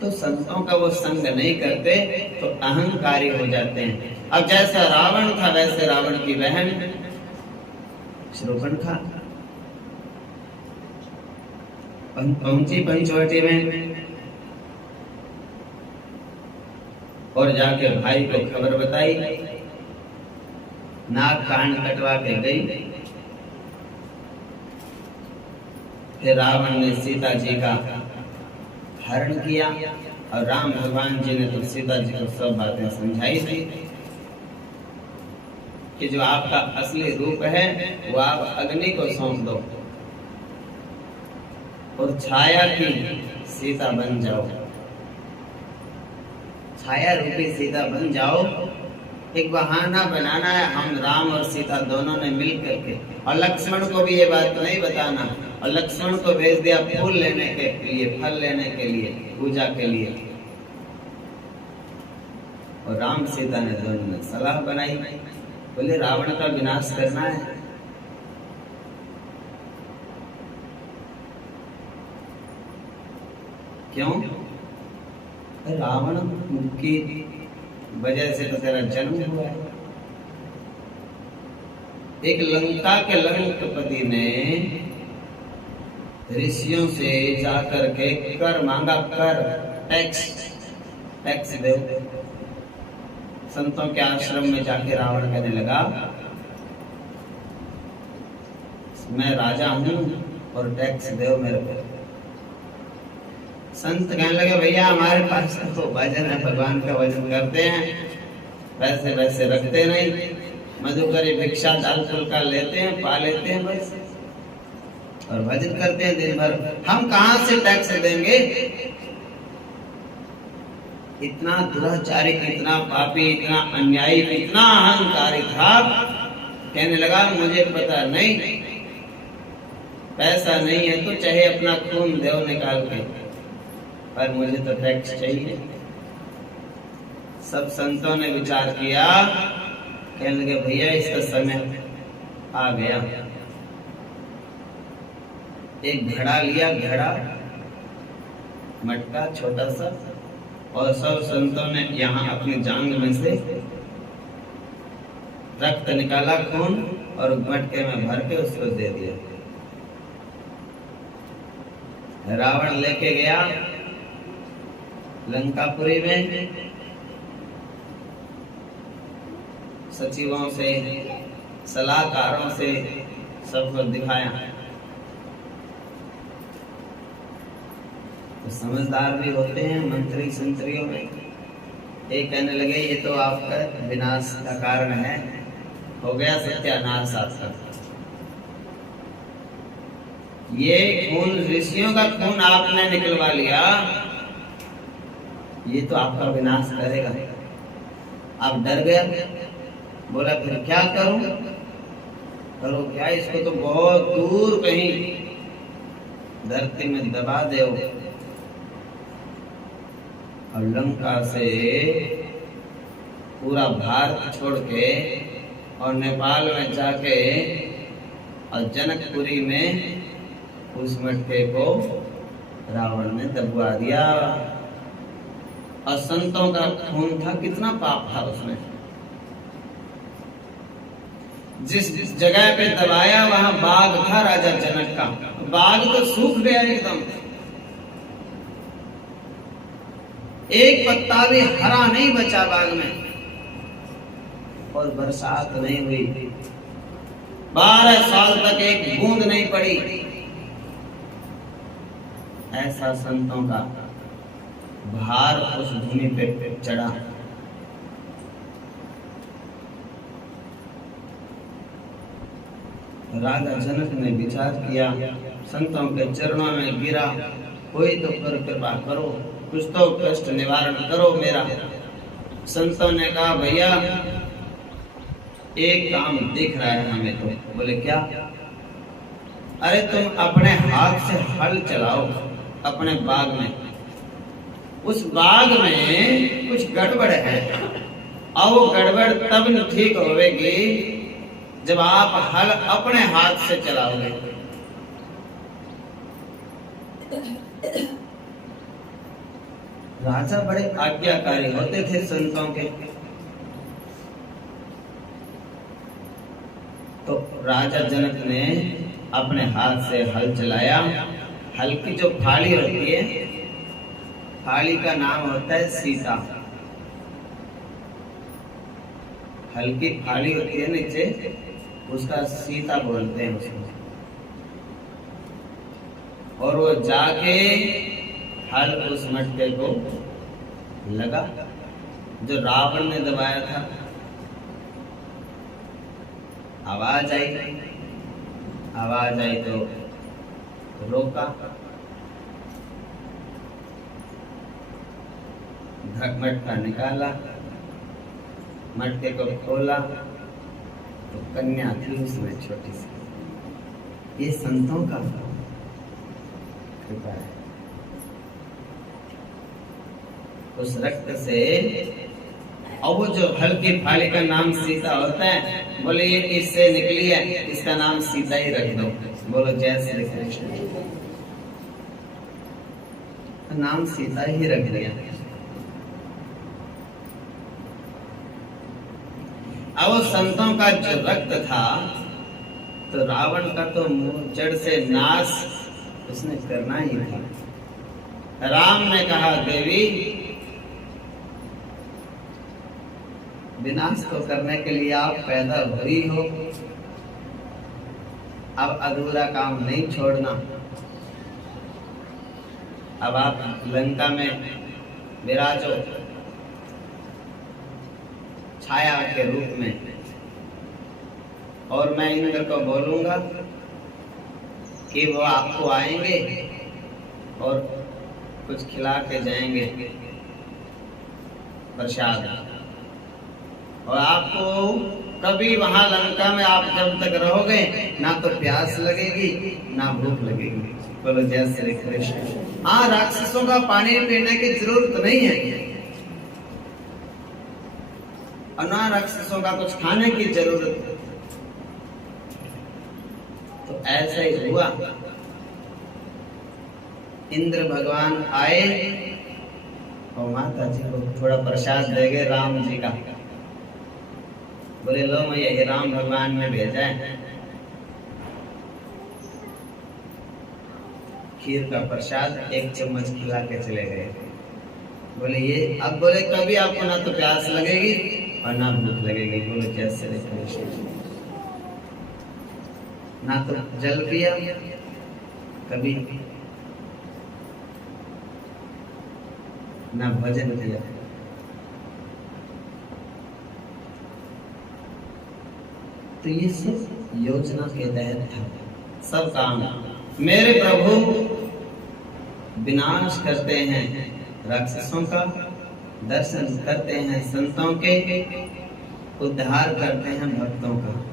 तो संतों का वो संग नहीं करते तो अहंकारी हो जाते हैं। अब जैसा रावण था वैसे रावण की बहन शूर्पणखा पहुंची पंचवटी में और जाके भाई को खबर बताई, नाक कान कटवा के गई। फिर रावण ने सीता जी का हरण किया और राम भगवान जी ने तो सीता जी को सब बातें समझाई थी कि जो आपका असली रूप है वो आप अग्नि को सौंप दो और छाया की सीता बन जाओ, छाया रूपी सीता बन जाओ। एक बहाना बनाना है, हम राम और सीता दोनों ने मिल करके, और लक्ष्मण को भी ये बात नहीं बताना, और लक्ष्मण को भेज दिया फूल लेने के लिए, फल लेने के लिए, पूजा के लिए। और राम सीता ने दोनों ने सलाह बनाई, बोले रावण का विनाश करना है। क्यों? रावण की वजह से तो तेरा जन्म हुआ है। एक लंका के लंकापति ने ऋषियों से जाकर के कर मांगा, कर टैक्स दो। संतों के आश्रम में जाके रावण कहने लगा मैं राजा हूं और टैक्स दो मेरे को। संत कहने लगे भैया हमारे पास तो भजन है, भगवान का भजन करते हैं, वैसे वैसे रखते नहीं, मधुकरी भिक्षा दाल फुल्का लेते हैं, पा लेते हैं बस, और भजन करते हैं दिन भर, हम कहां से टैक्स देंगे। इतना दुराचारी, इतना पापी, इतना अन्यायी, इतना अहंकारी था। कहने लगा मुझे पता नहीं, पैसा नहीं है तो चाहे अपना खून दो निकाल के, पर मुझे तो टैक्स चाहिए। सब संतों ने विचार किया, कहने लगे भैया इसका समय आ गया। एक घड़ा लिया, घड़ा मटका छोटा सा, और सब संतों ने यहाँ अपनी जांघ में से रक्त निकाला, खून, और मटके में भर के उसको दे दिया। रावण लेके गया लंकापुरी में, सचिवों से, सलाहकारों से सबको दिखाया। तो समझदार भी होते हैं मंत्री संतरियों में, एक कहने लगे ये तो आपका विनाश का कारण है, हो गया सत्यानाश आपका। ये खून ऋषियों का खून आपने निकलवा लिया, ये तो आपका विनाश करेगा। आप डर गए, बोला फिर क्या करूं? करो क्या, इसको तो बहुत दूर कहीं धरती में दबा दो, और लंका से पूरा भारत छोड़ के और नेपाल में जाके और जनकपुरी में उस मटके को रावण ने दबवा दिया। और संतों का खून था, कितना पाप था उसमें। जिस जगह पे दबाया वहां बाग था राजा जनक का, बाग तो सूख गया एकदम, एक पत्ता भी हरा नहीं बचा बाग में, और बरसात नहीं हुई, 12 साल तक एक बूंद नहीं पड़ी। ऐसा संतों का भार उस भूमि पे चढ़ा। राजा जनक ने विचार किया, संतों के चरणों में गिरा, कोई तो कृपा करो, कुछ तो कष्ट निवारण करो मेरा। संतों ने कहा भैया एक काम दिख रहा है हमें तो। बोले क्या? अरे तुम अपने हाथ से हल चलाओ अपने बाग में, उस बाग में कुछ गड़बड़ है, और वो गड़बड़ तब ठीक होगी जब आप हल अपने हाथ से चलाओगे। राजा बड़े आज्ञाकारी होते थे संतों के। तो राजा जनक ने अपने हाथ से हल चलाया। हल की जो फाड़ी होती है, फाड़ी का नाम होता है सीता। हल की फाड़ी होती है नीचे, उसका सीता बोलते हैं उसको। और वो जाके हल उस मटके को लगा जो रावण ने दबाया था। आवाज आई तो रोका, मटका निकाला, मटके को खोला तो कन्या थी उसमें छोटी सी। ये संतों का कृपा है। उस रक्त से, और वो जो हल्की फाली का नाम सीता होता है, बोले ये इससे निकली है, इसका नाम सीता ही रख दो। बोलो जय श्री कृष्ण। नाम सीता ही रख दिया। अब वो संतों का जो रक्त था, तो रावण का तो मुंह जड़ से नाश उसने करना ही था। राम ने कहा देवी विनाश को करने के लिए आप पैदा हुई हो, अब अधूरा काम नहीं छोड़ना। अब आप लंका में विराजो छाया के रूप में, और मैं इंद्र को बोलूंगा कि वो आपको आएंगे और कुछ खिला के जाएंगे प्रसाद। और आपको कभी वहां लंका में आप जब तक रहोगे, ना तो प्यास लगेगी ना भूख लगेगी। बोलो जय श्री कृष्ण। हाँ, राक्षसों का पानी पीने की जरूरत नहीं है, और ना राक्षसों का कुछ खाने की जरूरत है। तो ऐसा ही हुआ। इंद्र भगवान आए और माता जी को थोड़ा प्रसाद दे गए राम जी का। बोले लो मैया, ये राम भगवान ने भेजा है, खीर का प्रसाद एक चम्मच खिला के चले गए। बोले ये, अब बोले कभी आपको ना तो प्यास लगेगी और ना भूख लगेगी। बोले जय श्री कृष्ण। ना तो जल पिया कभी, ना भजन किया। तो ये सब योजना के तहत था सब काम। मेरे प्रभु विनाश करते हैं राक्षसों का, दर्शन करते हैं संतों के, उद्धार करते हैं भक्तों का।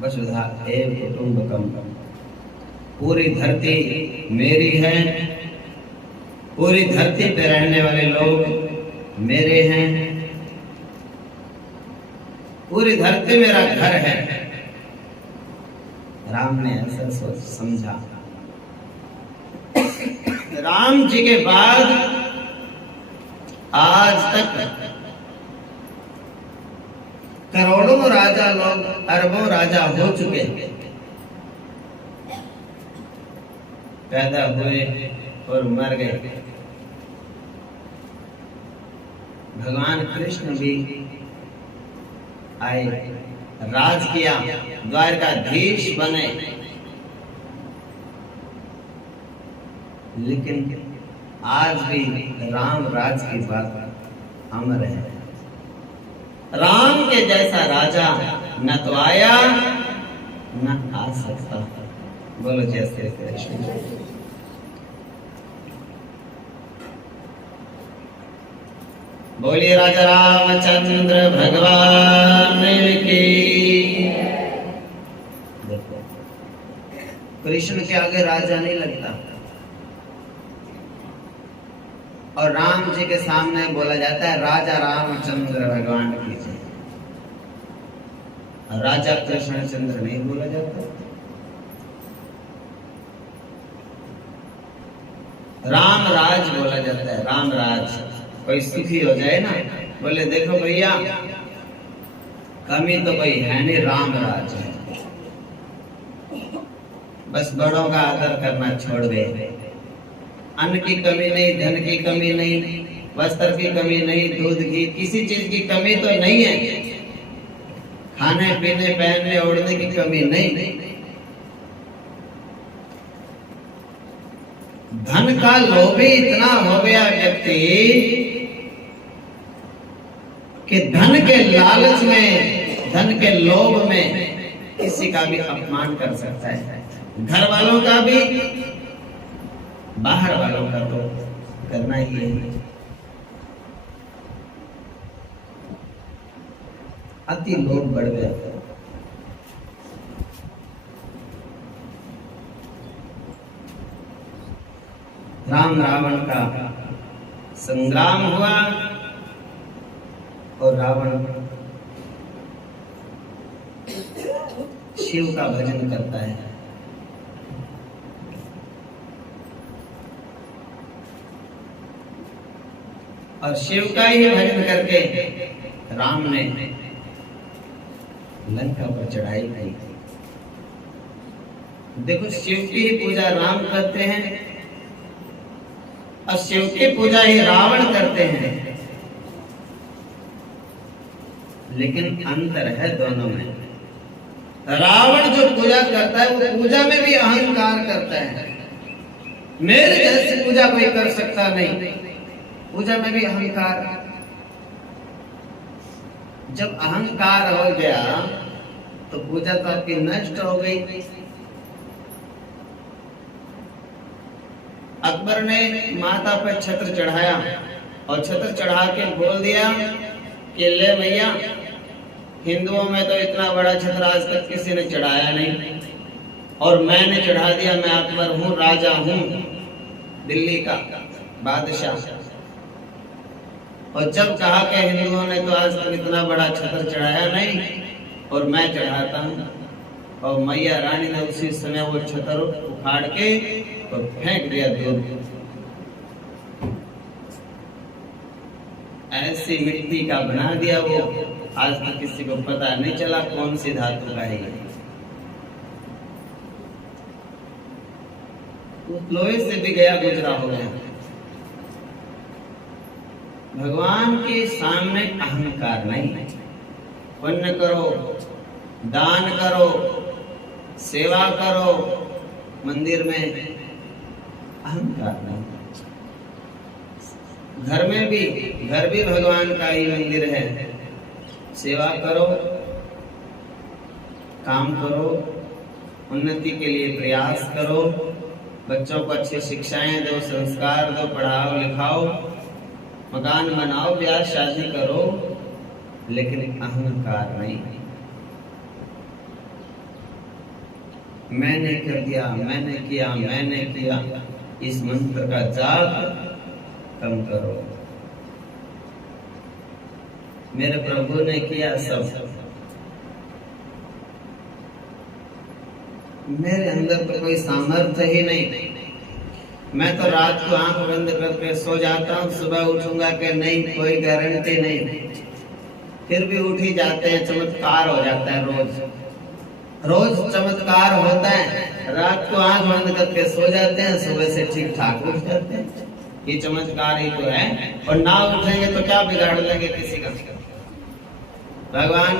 वसुधा एव कुटुंबकम। पूरी धरती मेरी है, पूरी धरती पे रहने वाले लोग मेरे हैं, पूरी धरती मेरा घर है। राम ने ऐसा सोच समझा। राम जी के बाद आज तक करोड़ों राजा लोग, अरबों राजा हो चुके, पैदा हुए और मर गए। भगवान कृष्ण भी आए राज किया, द्वारकाधीश बने, लेकिन आज भी राम राज की बात अमर है। राम के जैसा राजा न तो आया न आ सकता। बोलो जय श्री कृष्ण। बोलिए राजा रामचंद्र भगवान की। देखो कृष्ण के आगे राजा नहीं लगता, और राम जी के सामने बोला जाता है राजा रामचंद्र भगवान की जय, राजा कृष्णचंद्र नहीं बोला जाता। राम राज बोला जाता है, राम राज। कोई सुखी हो जाए ना, बोले देखो भैया कमी तो कोई है नहीं, राम राज है। बस बड़ों का आदर करना छोड़ दे। अन्न की कमी नहीं, धन की कमी नहीं, वस्त्र की कमी नहीं, दूध की किसी चीज की कमी तो नहीं है, खाने पीने पहनने ओढ़ने की कमी नहीं। धन का लोभी इतना हो गया व्यक्ति कि धन के लालच में, धन के लोभ में किसी का भी अपमान कर सकता है, घर वालों का भी, बाहर वालों का तो करना ही है। अति लोभ बढ़ गया। राम रावण का संग्राम हुआ और रावण शिव का भजन करता है। और शिव का ही भजन करके राम ने लंका पर चढ़ाई की। देखो शिव की ही पूजा राम करते हैं और शिव की पूजा ही रावण करते हैं, लेकिन अंतर है दोनों में। रावण जो पूजा करता है वो पूजा में भी अहंकार करता है, मेरे जैसी पूजा कोई कर सकता नहीं, पूजा में भी अहंकार। जब अहंकार हो गया तो पूजा तो आपकी नष्ट हो गई। अकबर ने माता पर छत्र चढ़ाया और छत्र चढ़ा के बोल दिया कि ले भैया, हिंदुओं में तो इतना बड़ा छत्र आज तक किसी ने चढ़ाया नहीं, और मैंने चढ़ा दिया। मैं अकबर हूँ, राजा हूँ, दिल्ली का बादशाह। और जब कहा कि हिंदुओं ने तो आज तक इतना बड़ा छत्र चढ़ाया नहीं और मैं चढ़ाता हूँ, और मैया रानी ने उसी समय वो छत्र उखाड़ के और फेंक दिया दूर। ऐसी मिट्टी का बना दिया वो, आज तक किसी को पता नहीं चला कौन सी धातु का है। उस लोहे से भी गया गुजरा हो गया। भगवान के सामने अहंकार नहीं। पुण्य करो, दान करो, सेवा करो, मंदिर में अहंकार नहीं। घर में भी, घर भी भगवान का ही मंदिर है। सेवा करो, काम करो, उन्नति के लिए प्रयास करो, बच्चों को अच्छी शिक्षाएं दो, संस्कार दो, पढ़ाओ लिखाओ, मकान बनाओ, ब्याह शादी करो, लेकिन अहंकार नहीं। मैंने कर दिया, मैंने किया, मैंने किया, इस मंत्र का जाप कम करो। मेरे प्रभु ने किया सब, मेरे अंदर तो कोई सामर्थ्य ही नहीं। मैं तो रात को आंख बंद करके सो जाता हूँ, सुबह उठूंगा कि नहीं, कोई गारंटी नहीं। फिर भी उठ ही जाते हैं, चमत्कार हो जाता है। रोज रोज चमत्कार होता है। रात को आंख बंद करके सो जाते हैं, सुबह से ठीक ठाक उठ जाते हैं। ये चमत्कार ही तो है। और ना उठेंगे तो क्या बिगाड़ लेंगे किसी का। भगवान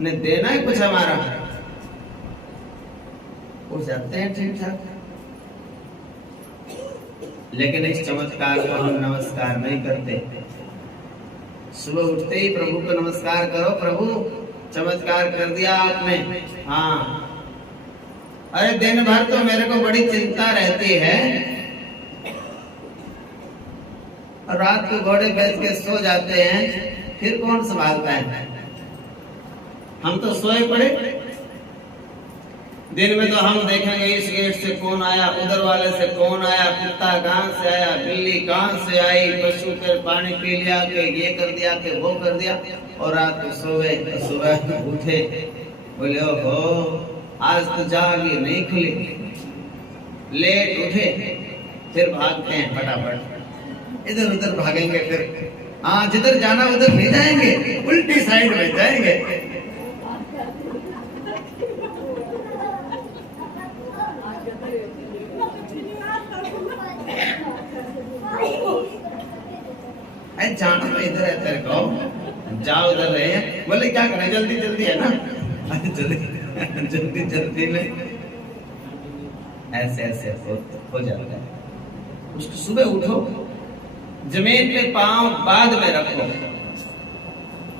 ने देना है कुछ हमारा, वो जाते हैं ठीक ठाक। लेकिन इस चमत्कार को हम नमस्कार नहीं करते। सुबह उठते ही प्रभु को नमस्कार करो, प्रभु चमत्कार कर दिया आपने। हाँ, अरे दिन भर तो मेरे को बड़ी चिंता रहती है, रात को घोड़े बेच के सो जाते हैं, फिर कौन संभालता है? हम तो सोए पड़े। दिन में तो हम देखेंगे इस गेट से कौन आया, उधर वाले से कौन आया, कुत्ता कहां से आया, बिल्ली कहां से आई, पशु के पानी पी लिया, के ये कर दिया, के वो कर दिया, और रात को सोए, सुबह उठे बोले ओहो आज तो जागी नहीं खुली, लेट उठे, फिर भागते हैं फटाफट, इधर उधर भागेंगे, फिर हाँ जिधर जाना उधर नहीं जाएंगे, उल्टी साइड में जाएंगे। जाना तो इधर है, तेरे को जाओ उधर रहे, बोले क्या करें, जल्दी जल्दी है ना, जल्दी जल्दी जल्दी में ऐसे ऐसे हो जाता है। उसको सुबह उठो, जमीन पे पांव बाद में रखो,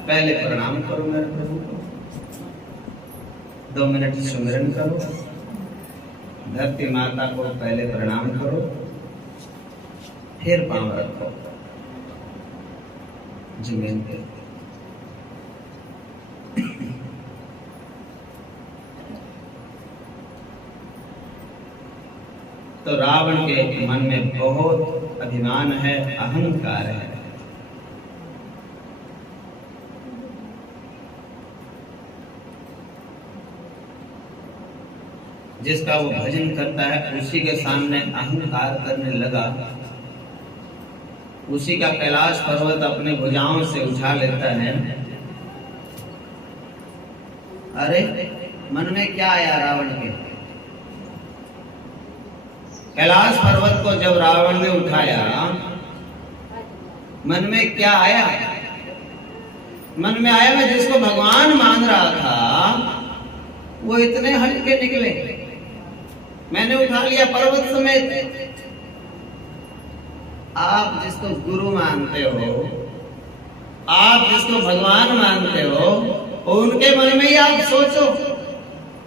पहले प्रणाम करो मेरे प्रभु को, 2 मिनट सुमिरन करो, धरती माता को पहले प्रणाम करो, फिर पांव रखो जमीन पे। तो रावण के मन में बहुत अभिमान है, अहंकार है। जिसका वो भजन करता है उसी के सामने अहंकार करने लगा, उसी का कैलाश पर्वत अपने भुजाओं से उठा लेता है। अरे मन में क्या आया रावण के? कैलाश पर्वत को जब रावण ने उठाया, मन में क्या आया? मन में आया मैं जिसको भगवान मान रहा था वो इतने हल्के निकले, मैंने उठा लिया पर्वत समेत। आप जिसको गुरु मानते हो, आप जिसको भगवान मानते हो, उनके मन में ही आप सोचो,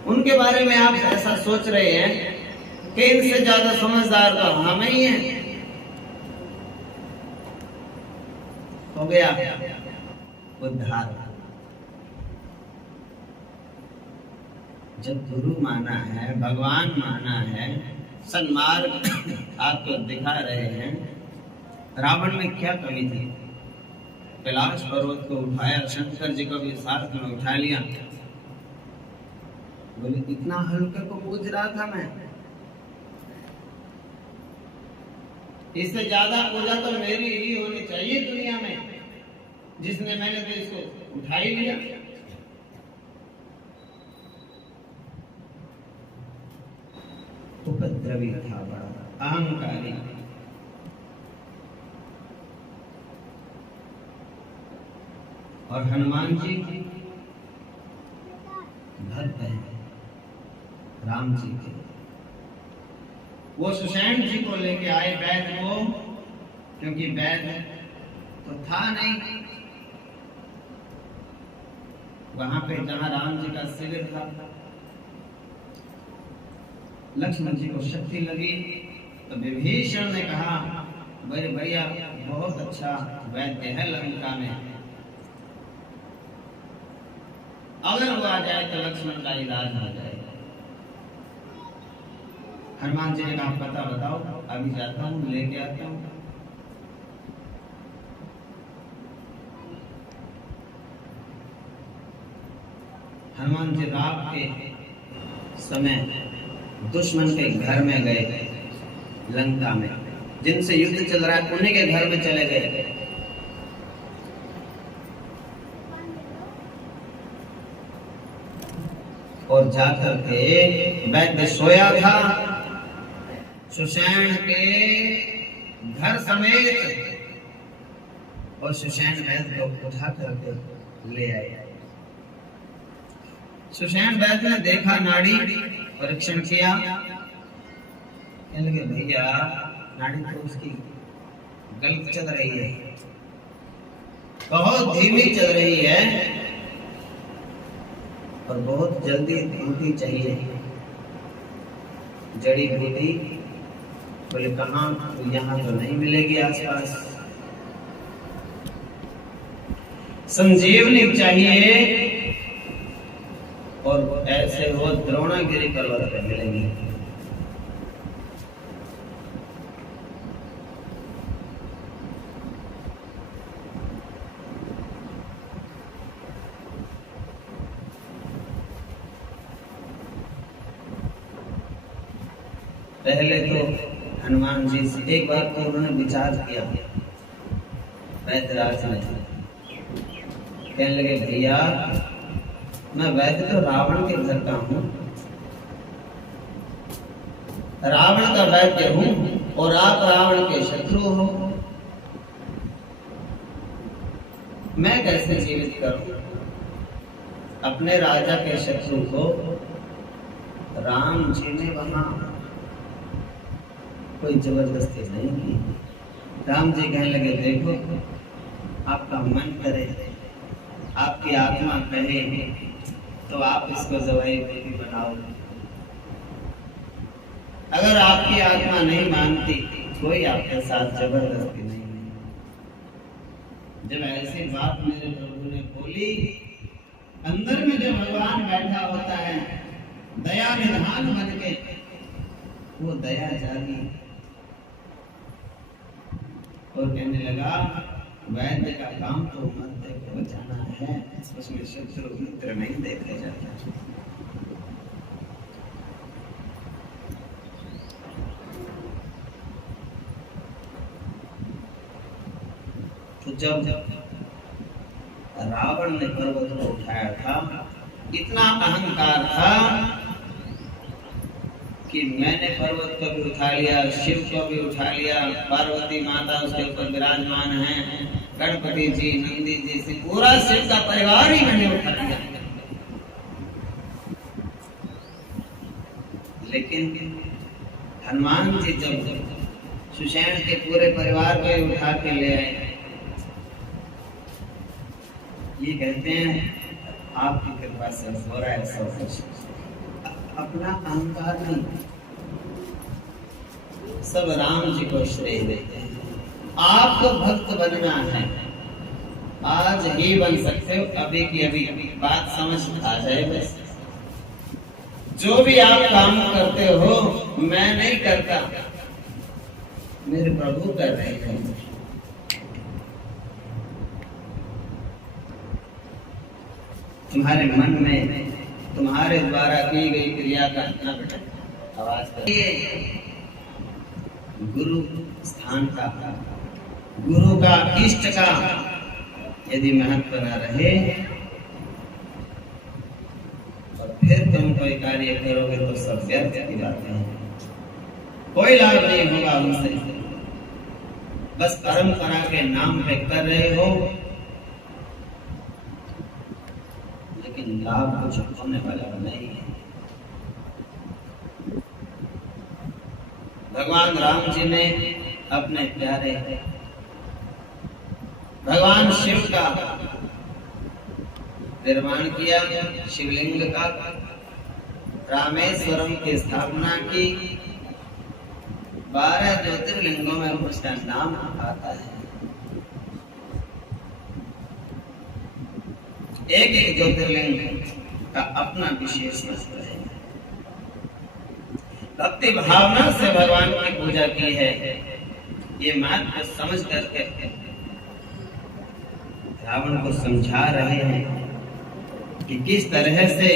उनके बारे में आप ऐसा सोच रहे हैं कि इनसे ज्यादा समझदार तो हम ही हैं। हो गया उद्धार। जब गुरु माना है, भगवान माना है, सन्मार्ग आपको दिखा रहे हैं, रावण में क्या कमी थी? कैलाश पर्वत को उठाया, शंकर जी को भी साथ में उठा लिया। बोले इतना हल्के को पूज रहा था मैं, इससे ज्यादा पूजा तो मेरी ही होनी चाहिए दुनिया में, जिसने मैंने तो इसको उठा ही लिया। उपद्रवी था, बड़ा अहंकारी। और हनुमान जी भक्त हैं राम जी के, वो सुषेण जी को लेके आए वैद को, क्योंकि वैद तो था नहीं वहां पे जहां राम जी का शिविर था। लक्ष्मण जी को शक्ति लगी तो विभीषण ने कहा मेरे भैया बहुत अच्छा वैद्य है लंका में, अगर वो आ जाए तो लक्ष्मण का इलाज हो जाएगा। हनुमान जी ने कहा पता बताओ, अभी जाता हूँ लेके आता हूँ। हनुमान जी रात के समय दुश्मन के घर में गए, लंका में जिनसे युद्ध चल रहा है उन्हीं के घर में चले गए। और जाकर के वैद्य सोया था, सुषेण के घर समेत, और सुषेण वैद्य को उठा करके ले आए। सुषेण वैद्य ने देखा, नाड़ी परीक्षण किया, कहने लगे भैया नाड़ी तो उसकी गलत चल रही है, बहुत धीमी चल रही है और बहुत जल्दी बूटी चाहिए, जड़ी बूटी। बोले कहाँ? तो यहाँ तो नहीं मिलेगी आसपास। संजीवनी चाहिए और ऐसे वो द्रोणागिरी पर्वत पे मिलेगी। पहले तो हनुमान जी से एक बार तो उन्होंने विचार किया, वैद्यराज ने, कहने लगे भैया मैं वैद्य तो रावण के घर का हूँ, रावण का वैद्य हूँ और आप रावण के शत्रु हो, मैं कैसे जीवित करूं? अपने राजा के शत्रु को राम जी ने वहां कोई जबरदस्ती नहीं की। राम जी कहने लगे देखो आपका मन करे, आपकी आत्मा कहे तो आप इसको जवाई बेटी बनाओ, अगर आपकी आत्मा नहीं मानती कोई आपके साथ जबरदस्ती नहीं है। जब ऐसी बात मेरे प्रभु ने बोली, अंदर में जो भगवान बैठा होता है दया निधान बन के, वो दया जागी और कहने लगा वैद्य का काम तो मरते को बचाना है, उसमें शत्रु मित्र नहीं देखे जाते। तो जब रावण ने पर्वत को उठाया था, इतना अहंकार था कि मैंने पर्वत को भी उठा लिया, शिव को भी उठा लिया, पार्वती माता उसके ऊपर विराजमान है, गणपति जी, नंदी जी से पूरा शिव का परिवार ही मैंने उठा लिया। लेकिन हनुमान जी जब सुषेण के पूरे परिवार को ही उठा के ले आए, ये कहते हैं आपकी कृपा से हो रहा है सब कुछ, अपना अहंकार नहीं, सब राम जी को श्रेय देते हैं। आपको भक्त बनना है, आज ही बन सकते हो, अभी की अभी बात समझ आ जाए। बस जो भी आप काम करते हो मैं नहीं करता, मेरे प्रभु कर रहे हैं। तुम्हारे मन में तुम्हारे द्वारा की गई क्रिया का इतना बेटा आवाज करिए। गुरु स्थान का, गुरु का, इष्ट का यदि महत्व न रहे और फिर तुम कोई कार्य करोगे तो सब व्यर्थ की बातें हैं, कोई लाभ नहीं होगा उनसे। बस परंपरा के नाम पे कर रहे हो, लेकिन लाभ कुछ होने वाला नहीं है। भगवान राम जी ने अपने प्यारे भगवान शिव का निर्माण किया, शिवलिंग का, रामेश्वरम की स्थापना की। 12 ज्योतिर्लिंगों में उसका नाम आता है। एक एक ज्योतिर्लिंग का अपना विशेष महत्व है। भक्ति भावना से भगवान की पूजा की है, ये महत्व समझ करके रावण को समझा रहे हैं कि किस तरह से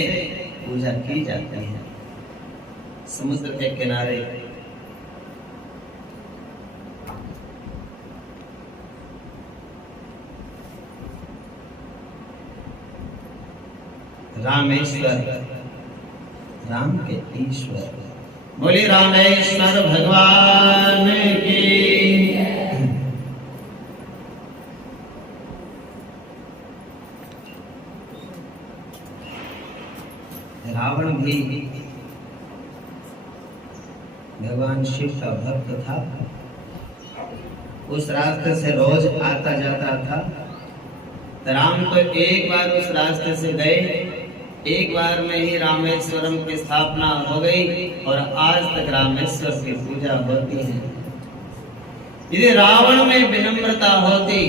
पूजा की जाती है। समुद्र के किनारे रामेश्वर, राम के ईश्वर, बोली रामेश्वर भगवान की। रावण भी भगवान शिव का भक्त था। उस रास्ते से रोज आता जाता था। राम तो एक बार उस रास्ते से गए, एक बार में ही रामेश्वरम की स्थापना हो गई और आज तक रामेश्वर की पूजा होती है। यदि रावण में विनम्रता होती,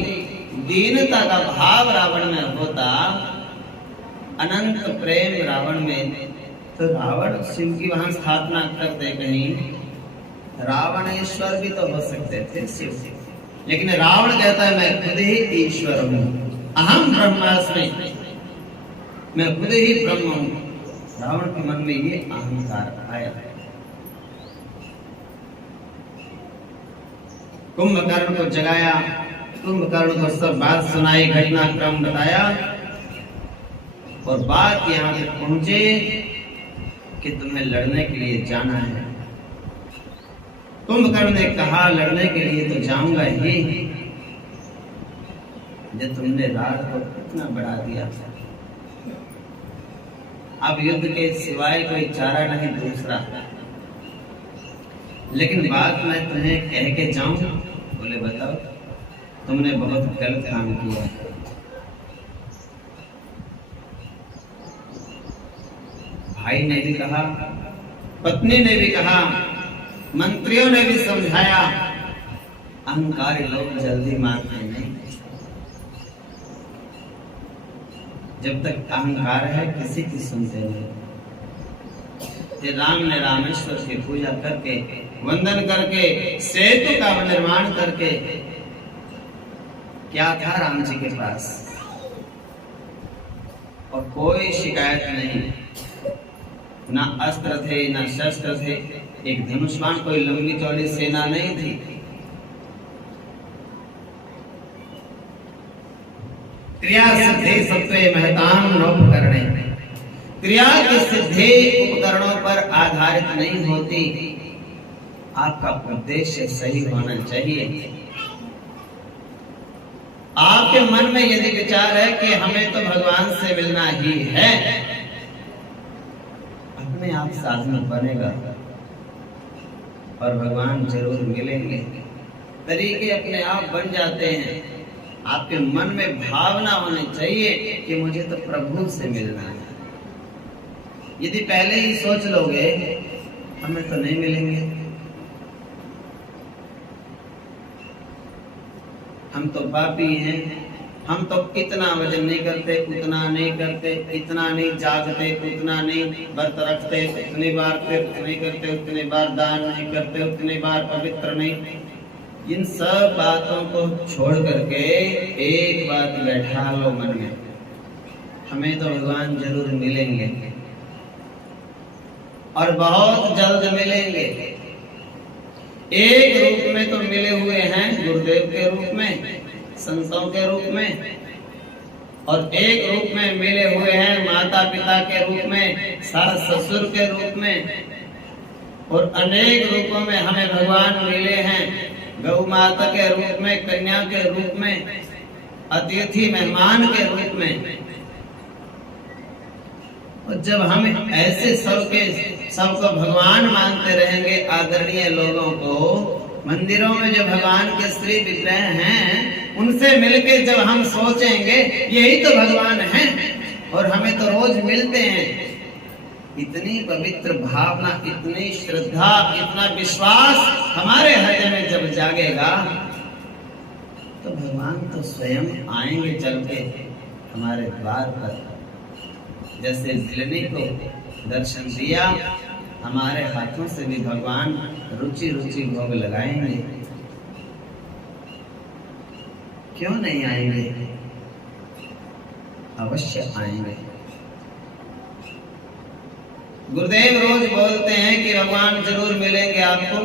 दीनता का भाव रावण में होता, अनंत प्रेम रावण में, तो रावण शिव की वहां स्थापना करते। कहीं रावणेश्वर भी तो हो सकते थे शिव, लेकिन रावण कहता है मैं खुद ही ईश्वर हूं, अहम ब्रह्मास्मि, मैं खुद ही ब्रह्म हूं। रावण के मन में ये अहंकार आया। कुंभकर्ण को जगाया, कुंभकर्ण को सब बात सुनाई, घटनाक्रम बताया और बात यहां तक पहुंचे कि तुम्हें लड़ने के लिए जाना है। कुंभकर्ण ने कहा लड़ने के लिए तो जाऊंगा ही, जब तुमने रात को कितना बढ़ा दिया, अब युद्ध के सिवाय कोई चारा नहीं दूसरा। लेकिन बात मैं तुम्हें कह के जाऊं। बोले बताओ। तुमने बहुत गलत काम किया। भाई ने भी कहा, पत्नी ने भी कहा, मंत्रियों ने भी समझाया, अहंकारी लोग जल्दी मानते नहीं। जब तक अहंकार है किसी की सुनते नहीं। राम ने रामेश्वर की पूजा करके, वंदन करके, सेतु का निर्माण करके, क्या था राम जी के पास? और कोई शिकायत नहीं, ना अस्त्र थे ना शस्त्र थे, एक धनुष्मान, कोई लंबी चौड़ी सेना नहीं थी। क्रिया सिद्धि सत्वे महताम नोपकरणे, क्रिया की सिद्धि उपकरणों पर आधारित नहीं होती। आपका उद्देश्य सही होना चाहिए। आपके मन में यदि विचार है कि हमें तो भगवान से मिलना ही है, अपने आप साधन बनेगा और भगवान जरूर मिलेंगे। तरीके अपने आप बन जाते हैं। आपके मन में भावना होनी चाहिए कि मुझे तो प्रभु से मिलना है। यदि पहले ही सोच लोगे हमें तो नहीं मिलेंगे, हम तो पापी हैं, हम तो इतना वजन नहीं करते, उतना नहीं करते, इतना नहीं जागते, उतना नहीं व्रत रखते, उतनी बार तीर्थ नहीं करते, उतनी बार दान नहीं करते, उतनी बार पवित्र नहीं। इन सब बातों को छोड़ करके एक बात बैठा लो मन में, हमें तो भगवान जरूर मिलेंगे और बहुत जल्द मिलेंगे। एक रूप में तो मिले हुए हैं, गुरुदेव के रूप में, संतों के रूप में, और एक रूप में मिले हुए हैं माता पिता के रूप में, सास ससुर के रूप में, और अनेक रूपों में हमें भगवान मिले हैं। गौ माता के रूप में, कन्या के रूप में, अतिथि मेहमान के रूप में। और जब हम ऐसे सबको भगवान मानते रहेंगे, आदरणीय लोगों को, मंदिरों में जो भगवान के श्री विग्रह हैं, उनसे मिलके जब हम सोचेंगे यही तो भगवान हैं और हमें तो रोज मिलते हैं, इतनी पवित्र भावना, इतनी श्रद्धा, इतना विश्वास हमारे हृदय में जब जागेगा तो भगवान तो स्वयं आएंगे चल के हमारे द्वार पर। जैसे दिलनी को दर्शन दिया, हमारे हाथों से भी भगवान रुचि रुचि भोग लगाएंगे। क्यों नहीं आएंगे? अवश्य आएंगे। गुरुदेव रोज बोलते हैं कि भगवान जरूर मिलेंगे आपको।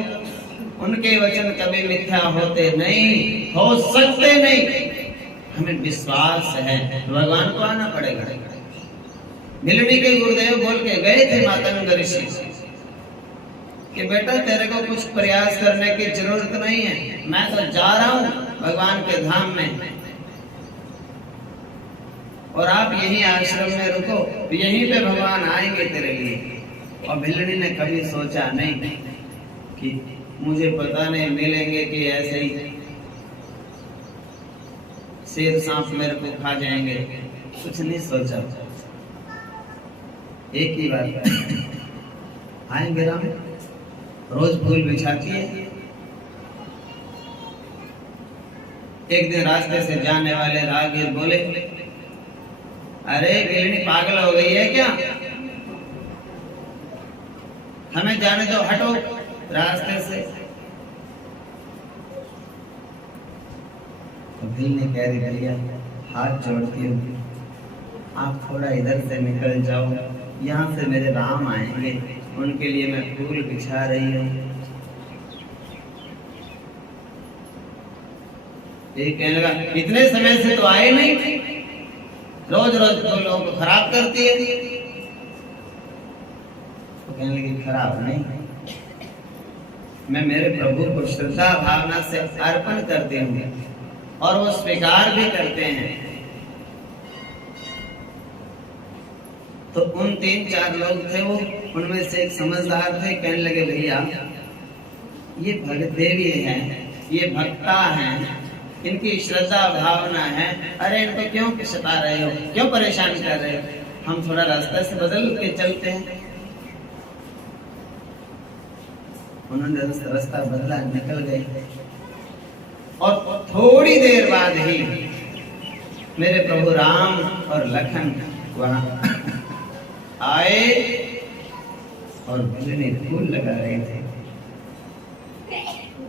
उनके वचन कभी मिथ्या होते नहीं, हो सकते नहीं। हमें विश्वास है, भगवान को आना पड़ेगा। मिलने के गुरुदेव बोल के गए थे मातंग ऋषि कि बेटा तेरे को कुछ प्रयास करने की जरूरत नहीं है, मैं तो जा रहा हूं भगवान के धाम में। और आप यहीं आश्रम में रुको, यहीं पे भगवान आएंगे तेरे लिए। और भिल्लनी ने कभी सोचा नहीं कि मुझे पता नहीं मिलेंगे कि ऐसे ही शेर सांप मेरे को खा जाएंगे, कुछ नहीं सोचा। एक ही बात आएंगे राम, रोज फूल बिछाती है। एक दिन रास्ते से जाने वाले राहगीर बोले, अरे भिल्लनी पागल हो गई है क्या, हमें जाने दो, हटो रास्ते से। तो भिल्लनी कह रही, भैया हाथ जोड़ती हूँ, आप थोड़ा इधर से निकल जाओ, यहाँ से मेरे राम आएंगे, उनके लिए मैं फूल बिछा रही हूँ। ये कहने लगा, इतने समय से तो आए नहीं, रोज रोज तो लोगों को खराब करती है। तो कहने लगी, खराब नहीं, मैं मेरे प्रभु को श्रद्धा भावना से अर्पण करती हूँ और वो स्वीकार भी करते हैं। तो उन 3-4 लोग थे, वो उनमें से एक समझदार थे, कहने लगे, भैया ये भगत देवी हैं, ये भक्ता हैं, इनकी श्रद्धा भावना है, अरे इनको क्यों सता रहे हो, क्यों परेशान कर रहे हो, हम थोड़ा रास्ता से बदल के चलते हैं। उन्होंने रास्ता बदला, निकल गए और थोड़ी देर बाद ही मेरे प्रभु राम और लखन वहां आए और भिल्लनी फूल लगा रहे थे।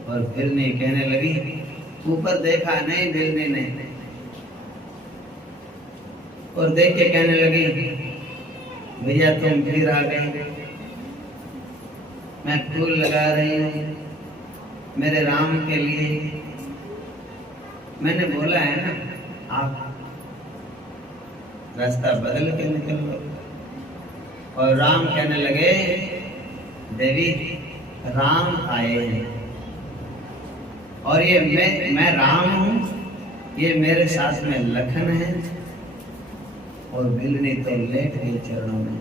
और भिल्लनी कहने लगी, ऊपर देखा नहीं भिल्लनी ने, और देख के कहने लगी, भैया तुम फिर आ गए, मैं फूल लगा रही हूँ मेरे राम के लिए। मैंने बोला है ना, आप रास्ता बदल के निकलो। और राम कहने लगे, देवी राम आए हैं, और ये मैं राम हूँ, ये मेरे साथ में लखन है, और भिल्लनी तो लेट गई चरणों में।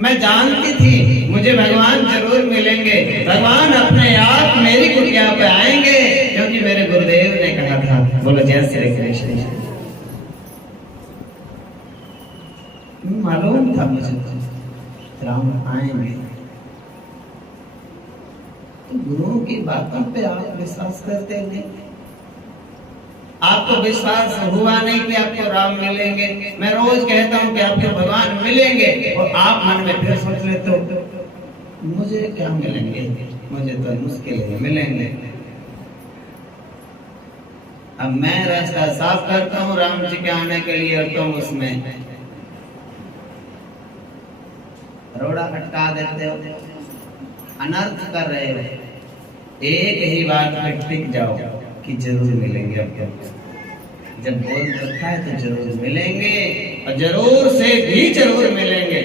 मैं जानती थी मुझे भगवान जरूर मिलेंगे, भगवान अपने आप मेरी कुटिया पे आएंगे, क्योंकि मेरे गुरुदेव ने कहा था। बोलो जय श्री कृष्ण। मालूम था मुझे राम आएंगे। तो गुरुओं की बातों पे आप विश्वास करते नहीं, आपको विश्वास हुआ नहीं कि आपको राम मिलेंगे। मैं रोज कहता हूँ कि आपको भगवान मिलेंगे, और आप मन में फिर सोच लेते हो मुझे क्या मिलेंगे, मुझे तो मुश्किल है मिलेंगे। अब मैं रास्ता साफ करता हूँ राम जी के आने के लिए, और तुम उसमें रोड़ा अटका देते हो, अनर्थ कर रहे हो। एक ही बात पे टिक जाओ कि जरूर मिलेंगे। अब जब बोल रखा है तो जरूर मिलेंगे, और जरूर से भी जरूर मिलेंगे।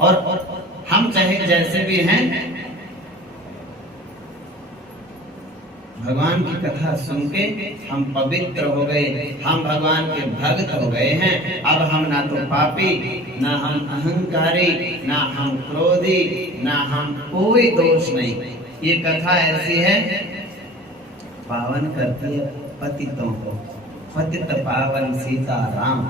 और हम चाहे जैसे भी हैं, भगवान की कथा सुन के हम पवित्र हो गए, हम भगवान के भक्त हो गए हैं। अब हम ना तो पापी, ना हम अहंकारी, ना हम क्रोधी, ना हम कोई दोष नहीं। ये कथा ऐसी है, पावन करती है पतितों को, पतित पावन सीता राम।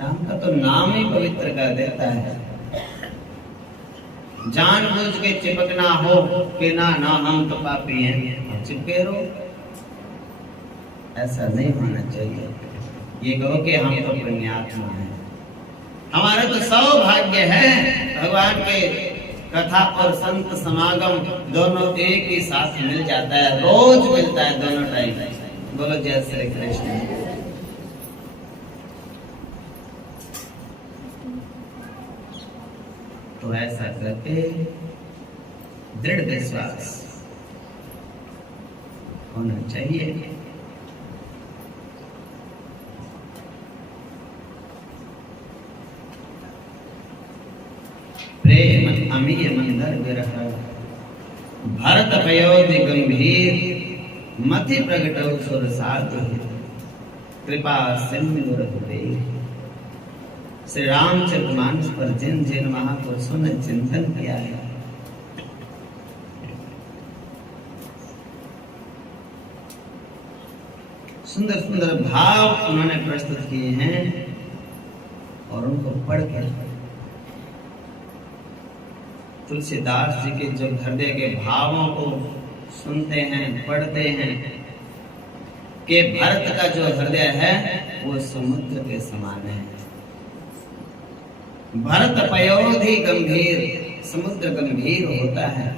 राम का तो नाम ही पवित्र कर देता है। जानबूझ के चिपकना हो कि ना हम तो पापी हैं, चिपके रहो, ऐसा नहीं होना चाहिए। ये कहो कि हम तो पुण्यात्मा हैं। हमारा तो सौभाग्य है, भगवान के कथा और संत समागम दोनों एक ही साथ मिल जाता है, रोज मिलता है दोनों टाइम। बोलो जय श्री कृष्ण। तो ऐसा करके दृढ़ विश्वास होना चाहिए। प्रेम अमीय मंदर विरह भरत पयोधि गंभीर मति प्रगटौ सुर साधु। कृपा सिंधु रघुवीर। श्री रामचरितमानस पर जिन जिन महापुरुषों ने चिंतन किया है, सुंदर सुंदर भाव उन्होंने प्रस्तुत किए हैं और उनको पढ़कर तुलसीदास जी के जो हृदय के भावों को सुनते हैं, पढ़ते हैं कि भरत का जो हृदय है वो समुद्र के समान है। भरत पयोधि गंभीर, समुद्र गंभीर होता है,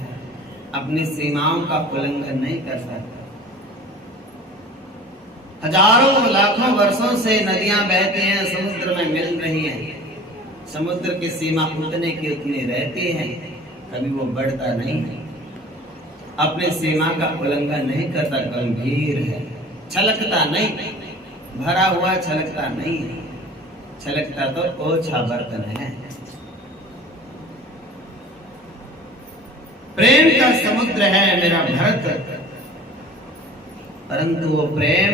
अपनी सीमाओं का उल्लंघन नहीं कर सकता। हजारों लाखों वर्षों से नदियां बहती हैं, समुद्र में मिल रही हैं। समुद्र की सीमा उतने की उतनी रहती है, कभी वो बढ़ता नहीं है, अपने सीमा का उल्लंघन नहीं करता, गंभीर है, छलकता नहीं, भरा हुआ छलकता नहीं है, छलकता तो ओछा बर्तन है। प्रेम का समुद्र है मेरा भरत, परंतु वो प्रेम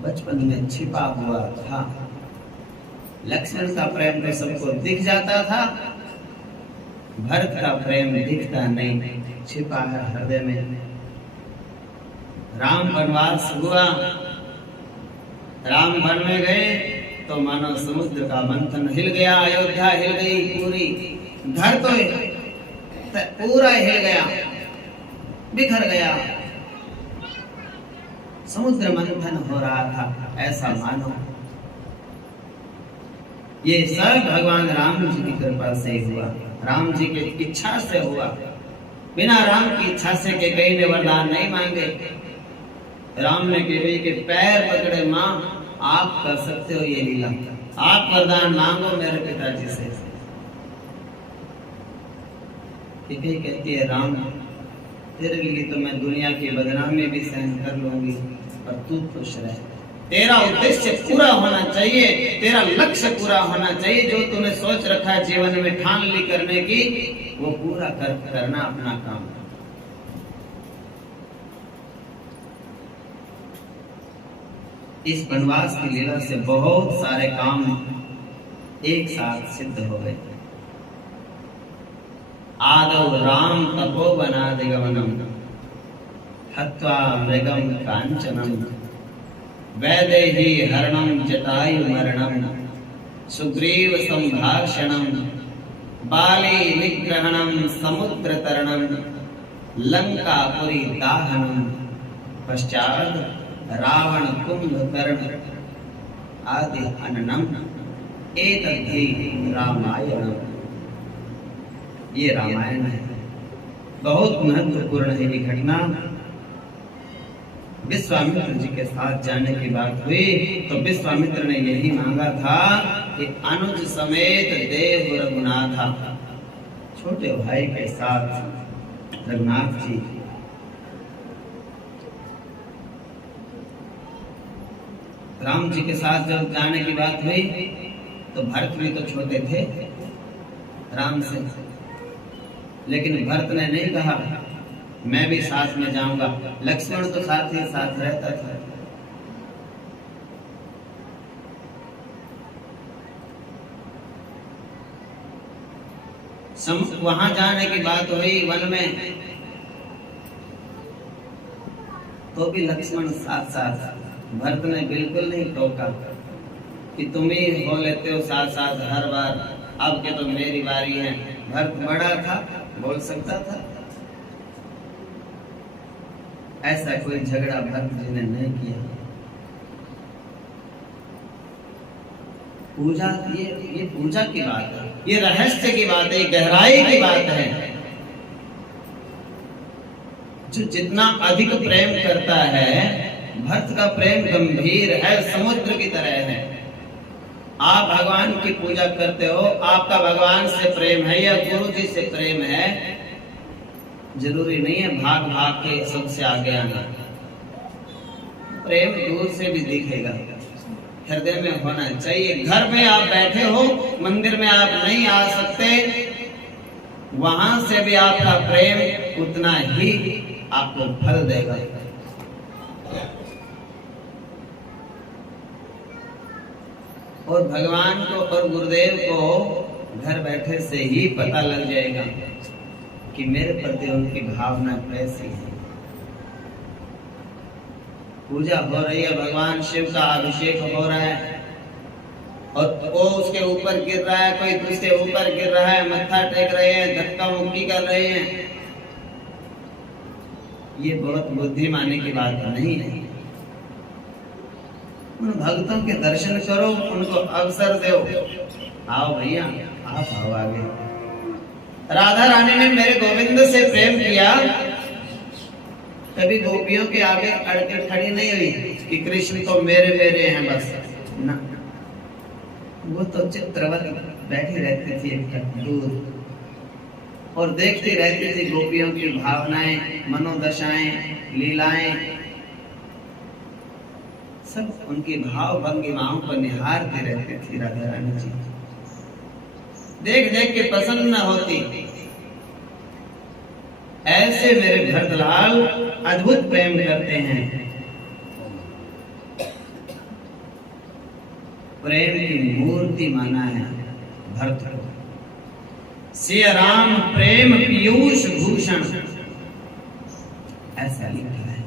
बचपन में छिपा हुआ था। लक्ष्मण का प्रेम तो सबको दिख जाता था, भरत का प्रेम दिखता नहीं, छिपा है हृदय में। राम वनवास हुआ, राम वन में गए तो मानो समुद्र का मंथन हिल गया, अयोध्या हिल गई पूरी, घर तो पूरा हिल गया, बिखर गया, समुद्र मंथन हो रहा था, ऐसा मानो। ये सब भगवान राम जी की कृपा से हुआ, राम जी की इच्छा से हुआ। बिना राम की इच्छा से के कहीं ने वरदान नहीं मांगे। राम ने कही के पैर पकड़े, माँ आप कर सकते हो ये लीला, आप वरदान मांगो मेरे पिताजी से। कहती है राम तेरे लिए तो मैं दुनिया की बदनामी भी सहन कर लूंगी, पर तू खुश रह, तेरा उद्देश्य पूरा होना चाहिए, तेरा लक्ष्य पूरा होना चाहिए, जो तूने सोच रखा है जीवन में ठान ली करने की, वो पूरा करना अपना काम। इस वनवास की लीला से बहुत सारे काम एक साथ सिद्ध हो गए। आदौ राम तपोवनादिगमनम हत्वा मृगम कांचनम वैदेही हरणम जटायु मरणम सुग्रीव संभाषणम बाली निग्रहणम समुद्र तरणम लंकापुरी दाहनम पश्चात रावण कुंभकर्ण आदि हननम एतद्धि रामायणम। ये रामायण है, बहुत महत्वपूर्ण है ये घटना। विश्वामित्र जी के साथ जाने की बात हुई तो विश्वामित्र ने यही मांगा था कि अनुज समेत देव रघुनाथा, छोटे भाई के साथ रघुनाथ जी। राम जी के साथ जब जाने की बात हुई तो भरत भी तो छोटे थे राम से, लेकिन भरत ने नहीं कहा मैं भी साथ में जाऊंगा। लक्ष्मण तो साथ ही साथ रहता था। वहां जाने की बात हुई वन में, तो भी लक्ष्मण साथ साथ। भरत ने बिल्कुल नहीं टोका कि तुम ही हो लेते हो साथ साथ हर बार, अब के तो मेरी बारी है। भरत बड़ा था, बोल सकता था। ऐसा कोई झगड़ा भरत जी ने नहीं किया। पूजा, ये पूजा की बात है, ये रहस्य की बात है, गहराई की बात है। जो जितना अधिक प्रेम करता है, भक्त का प्रेम गंभीर है, समुद्र की तरह है। आप भगवान की पूजा करते हो, आपका भगवान से प्रेम है या गुरु जी से प्रेम है, जरूरी नहीं है भाग भाग के सबसे आगे आना। प्रेम दूर से भी दिखेगा, हृदय में होना चाहिए। घर में आप बैठे हो, मंदिर में आप नहीं आ सकते, वहां से भी आपका प्रेम उतना ही आपको फल देगा। और भगवान को और गुरुदेव को घर बैठे से ही पता लग जाएगा कि मेरे प्रति उनकी भावना कैसी है। पूजा हो रही है, भगवान शिव का अभिषेक हो रहा है और वो उसके ऊपर गिर रहा है, कोई दूसरे ऊपर गिर रहा है, मत्था टेक रहे हैं, धक्का मुक्की कर रहे हैं। ये बहुत बुद्धिमानी की बात नहीं है। उन भक्तों के दर्शन करो, उनको अवसर दो। आओ भैया, आप आओ आगे। राधा रानी ने मेरे गोविंद से प्रेम किया, कभी गोपियों के आगे अड़के खड़ी नहीं हुई कि कृष्ण तो मेरे मेरे हैं बस ना। वो तो चित्रवत बैठी रहती थी एक दूर और देखती रहती थी गोपियों की भावनाएं, मनोदशाएं, लीलाएं, सब उनकी भाव भंगिमाओं को निहारती रहती थी राधा रानी जी। देख देख के प्रसन्न होती। ऐसे मेरे भरतलाल अद्भुत प्रेम करते हैं। प्रेम की मूर्ति माना है भरत को। श्री राम प्रेम पीयूष भूषण ऐसा लिखा है।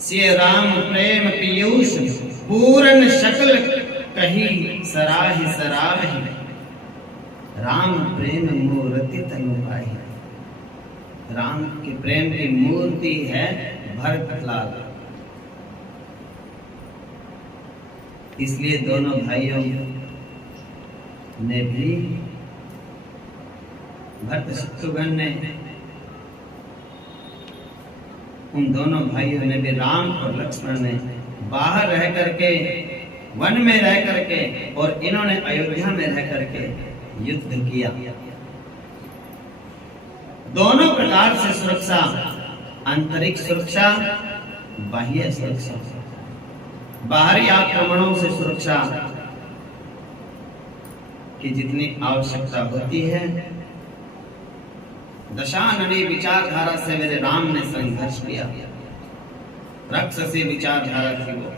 श्री राम प्रेम पीयूष पूर्ण शकल कहीं सराहि सराहि, राम प्रेम मूर्ति तनु पाई। राम के प्रेम की मूर्ति है भरतलाल। इसलिए दोनों भाइयों ने भी, भरत शत्रुघ्न ने, उन दोनों भाइयों ने भी, राम और लक्ष्मण ने बाहर रह करके, वन में रह करके, और इन्होंने अयोध्या में रह करके युद्ध किया। दोनों प्रकार से सुरक्षा, आंतरिक सुरक्षा, बाह्य सुरक्षा, बाहरी आक्रमणों से सुरक्षा की जितनी आवश्यकता होती है, दशाननी विचारधारा से मेरे राम ने संघर्ष किया। राक्षसी विचारधारा थी वो,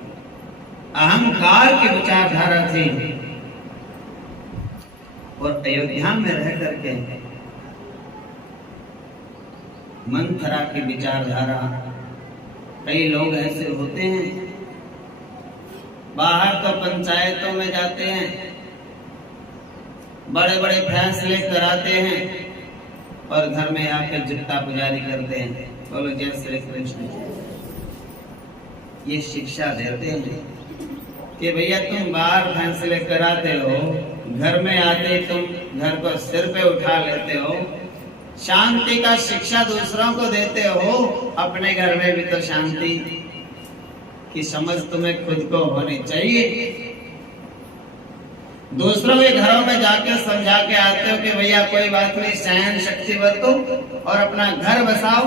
अहंकार की विचारधारा थी। और अयोध्या में रह करके मंथरा की विचारधारा। कई लोग ऐसे होते हैं, बाहर तो पंचायतों में जाते हैं, बड़े बड़े फैसले कराते हैं, और घर में आकर जुत्ता पुजारी करते हैं। बोलो जय श्री कृष्ण। ये शिक्षा देते हैं कि भैया तुम बाहर फैसले कराते हो, घर में आते तुम घर को सिर पे उठा लेते हो, शांति का शिक्षा दूसरों को देते हो, अपने घर में भी तो शांति की समझ तुम्हें खुद को होनी चाहिए। दूसरों के घरों में जाके समझा के आते हो कि भैया कोई बात नहीं, सहन शक्ति बरतो और अपना घर बसाओ।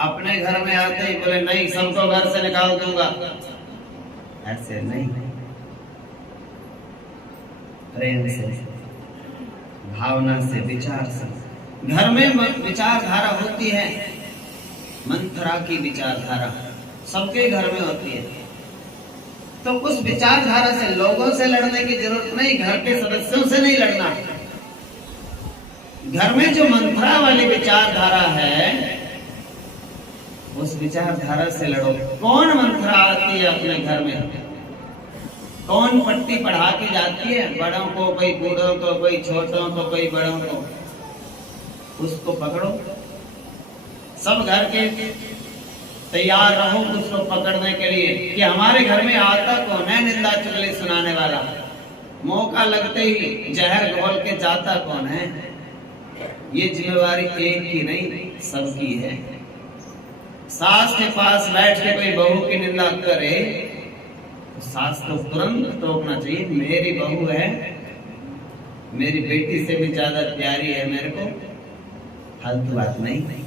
अपने घर में आते ही बोले नहीं, सबको घर से निकाल दूंगा। ऐसे नहीं, प्रेम से, भावना से, विचार से। घर में विचारधारा होती है, मंथरा की विचारधारा सबके घर में होती है। तो उस विचारधारा से लोगों से लड़ने की जरूरत नहीं, घर के सदस्यों से नहीं लड़ना। घर में जो मंथरा वाली विचारधारा है, उस विचारधारा से लड़ो। कौन मंथरा आती है अपने घर में? कौन पट्टी पढ़ा के जाती है? बड़ों को, कोई बूढ़ों को, कोई छोटों को, कोई बड़ों को। उसको पकड़ो। सब घर के तैयार रहो उसको पकड़ने के लिए कि हमारे घर में आता कौन है निंदा चुगली सुनाने वाला। मौका लगते ही जहर घोल के जाता कौन है। ये जिम्मेवारी एक की नहीं, सबकी है। सास के पास बैठ के कोई बहू की निंदा करे तो सास को तुरंत टोकना चाहिए। मेरी बहू है, मेरी बेटी से भी ज्यादा प्यारी है मेरे को। फालतू बात नहीं।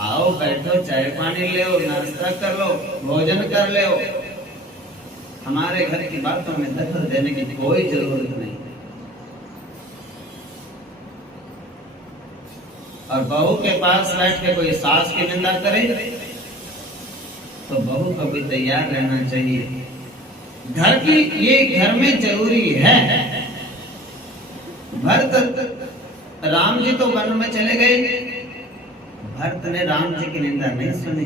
आओ बैठो, चाय पानी ले, नाश्ता कर लो, भोजन कर लो। हमारे घर की बातों में दखल देने की कोई जरूरत नहीं। और बहू के पास बैठ के कोई सास की निंदा करे तो बहू को भी तैयार रहना चाहिए घर की ये घर में जरूरी है। भरत राम जी तो वन में चले गए, भरत ने राम जी की निंदा नहीं सुनी।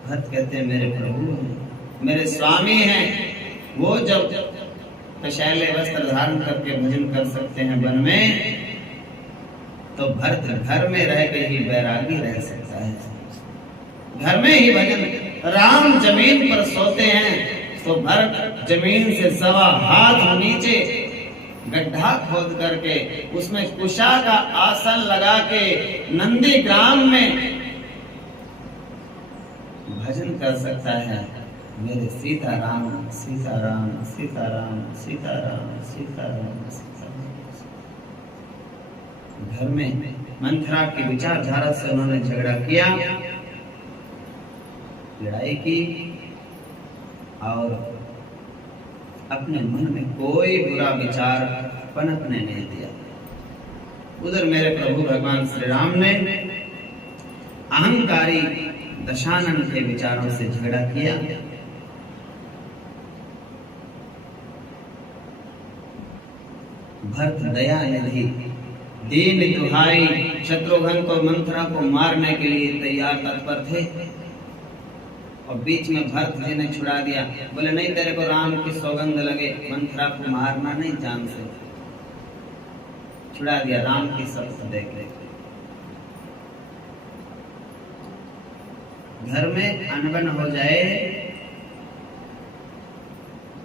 भरत कहते हैं मेरे प्रभु हैं, मेरे स्वामी हैं, वो जब कशैले वस्त्र धारण करके भजन कर सकते हैं वन में, तो भरत घर में रह के ही बैरागी रह सकता है। घर में ही भजन, राम जमीन पर सोते हैं तो भरत जमीन से 1.25 हाथ नीचे गड्ढा खोद करके उसमें कुशा का आसन लगा के नंदी ग्राम में भजन कर सकता है। मेरे सीताराम सीताराम सीताराम सीताराम सीताराम सीताराम। घर में मंथरा की विचारधारा से उन्होंने झगड़ा किया, लड़ाई की और अपने मन में कोई बुरा विचार पनपने नहीं दिया। उधर मेरे प्रभु भगवान श्री राम ने अहंकारी दशानन के विचारों से झगड़ा किया। भरत दया निधि, दीन दुहाई, शत्रुघ्न को मंथरा को मारने के लिए तैयार तत्पर थे, और बीच में भरत जी ने छुड़ा दिया। बोले नहीं, तेरे को राम की सौगंध लगे, मंथरा को मारना नहीं जान से, छुड़ा दिया। राम की शपथ दे के घर में अनबन हो जाए,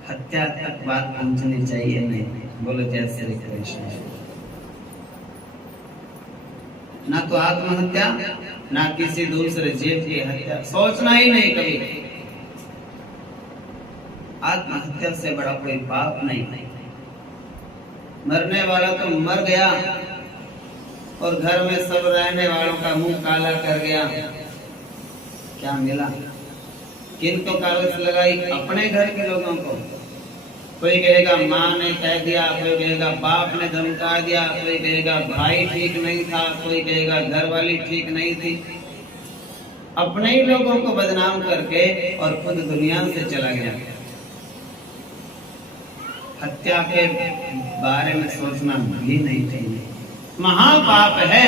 हत्या तक बात पहुंचनी चाहिए नहीं। बोलो जय श्री कृष्ण। ना तो आत्महत्या, ना किसी दूसरे जीव की हत्या, सोचना ही नहीं कभी। आत्महत्या से बड़ा कोई पाप नहीं। मरने वाला तो मर गया और घर में सब रहने वालों का मुंह काला कर गया। क्या मिला? किनको कागज लगाई? अपने घर के लोगों को। कोई कहेगा माँ ने कह दिया, कोई कहेगा बाप ने धमका दिया, कोई कहेगा भाई ठीक नहीं था, कोई कहेगा घर वाली ठीक नहीं थी। अपने ही लोगों को बदनाम करके और खुद दुनिया से चला गया। हत्या के बारे में सोचना भी नहीं चाहिए, महापाप है।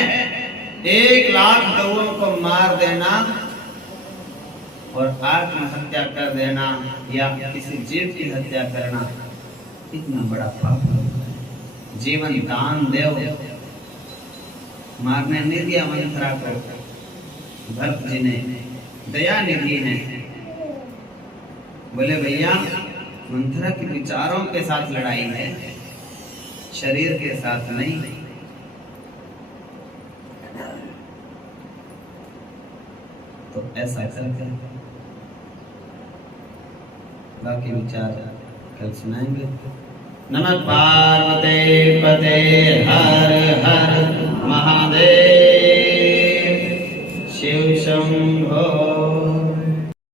1 लाख गौओं को मार देना और आत्महत्या कर देना या किसी जीव की हत्या करना इतना बड़ा पाप है। जीवन दान देव, मारने नहीं दिया मंथरा को। भरत जी ने दया निधि है, बोले भैया मंथरा के विचारों के साथ लड़ाई है, शरीर के साथ नहीं। तो ऐसा करके बाकी विचार कल सुनाएंगे। नमः पार्वती पते हर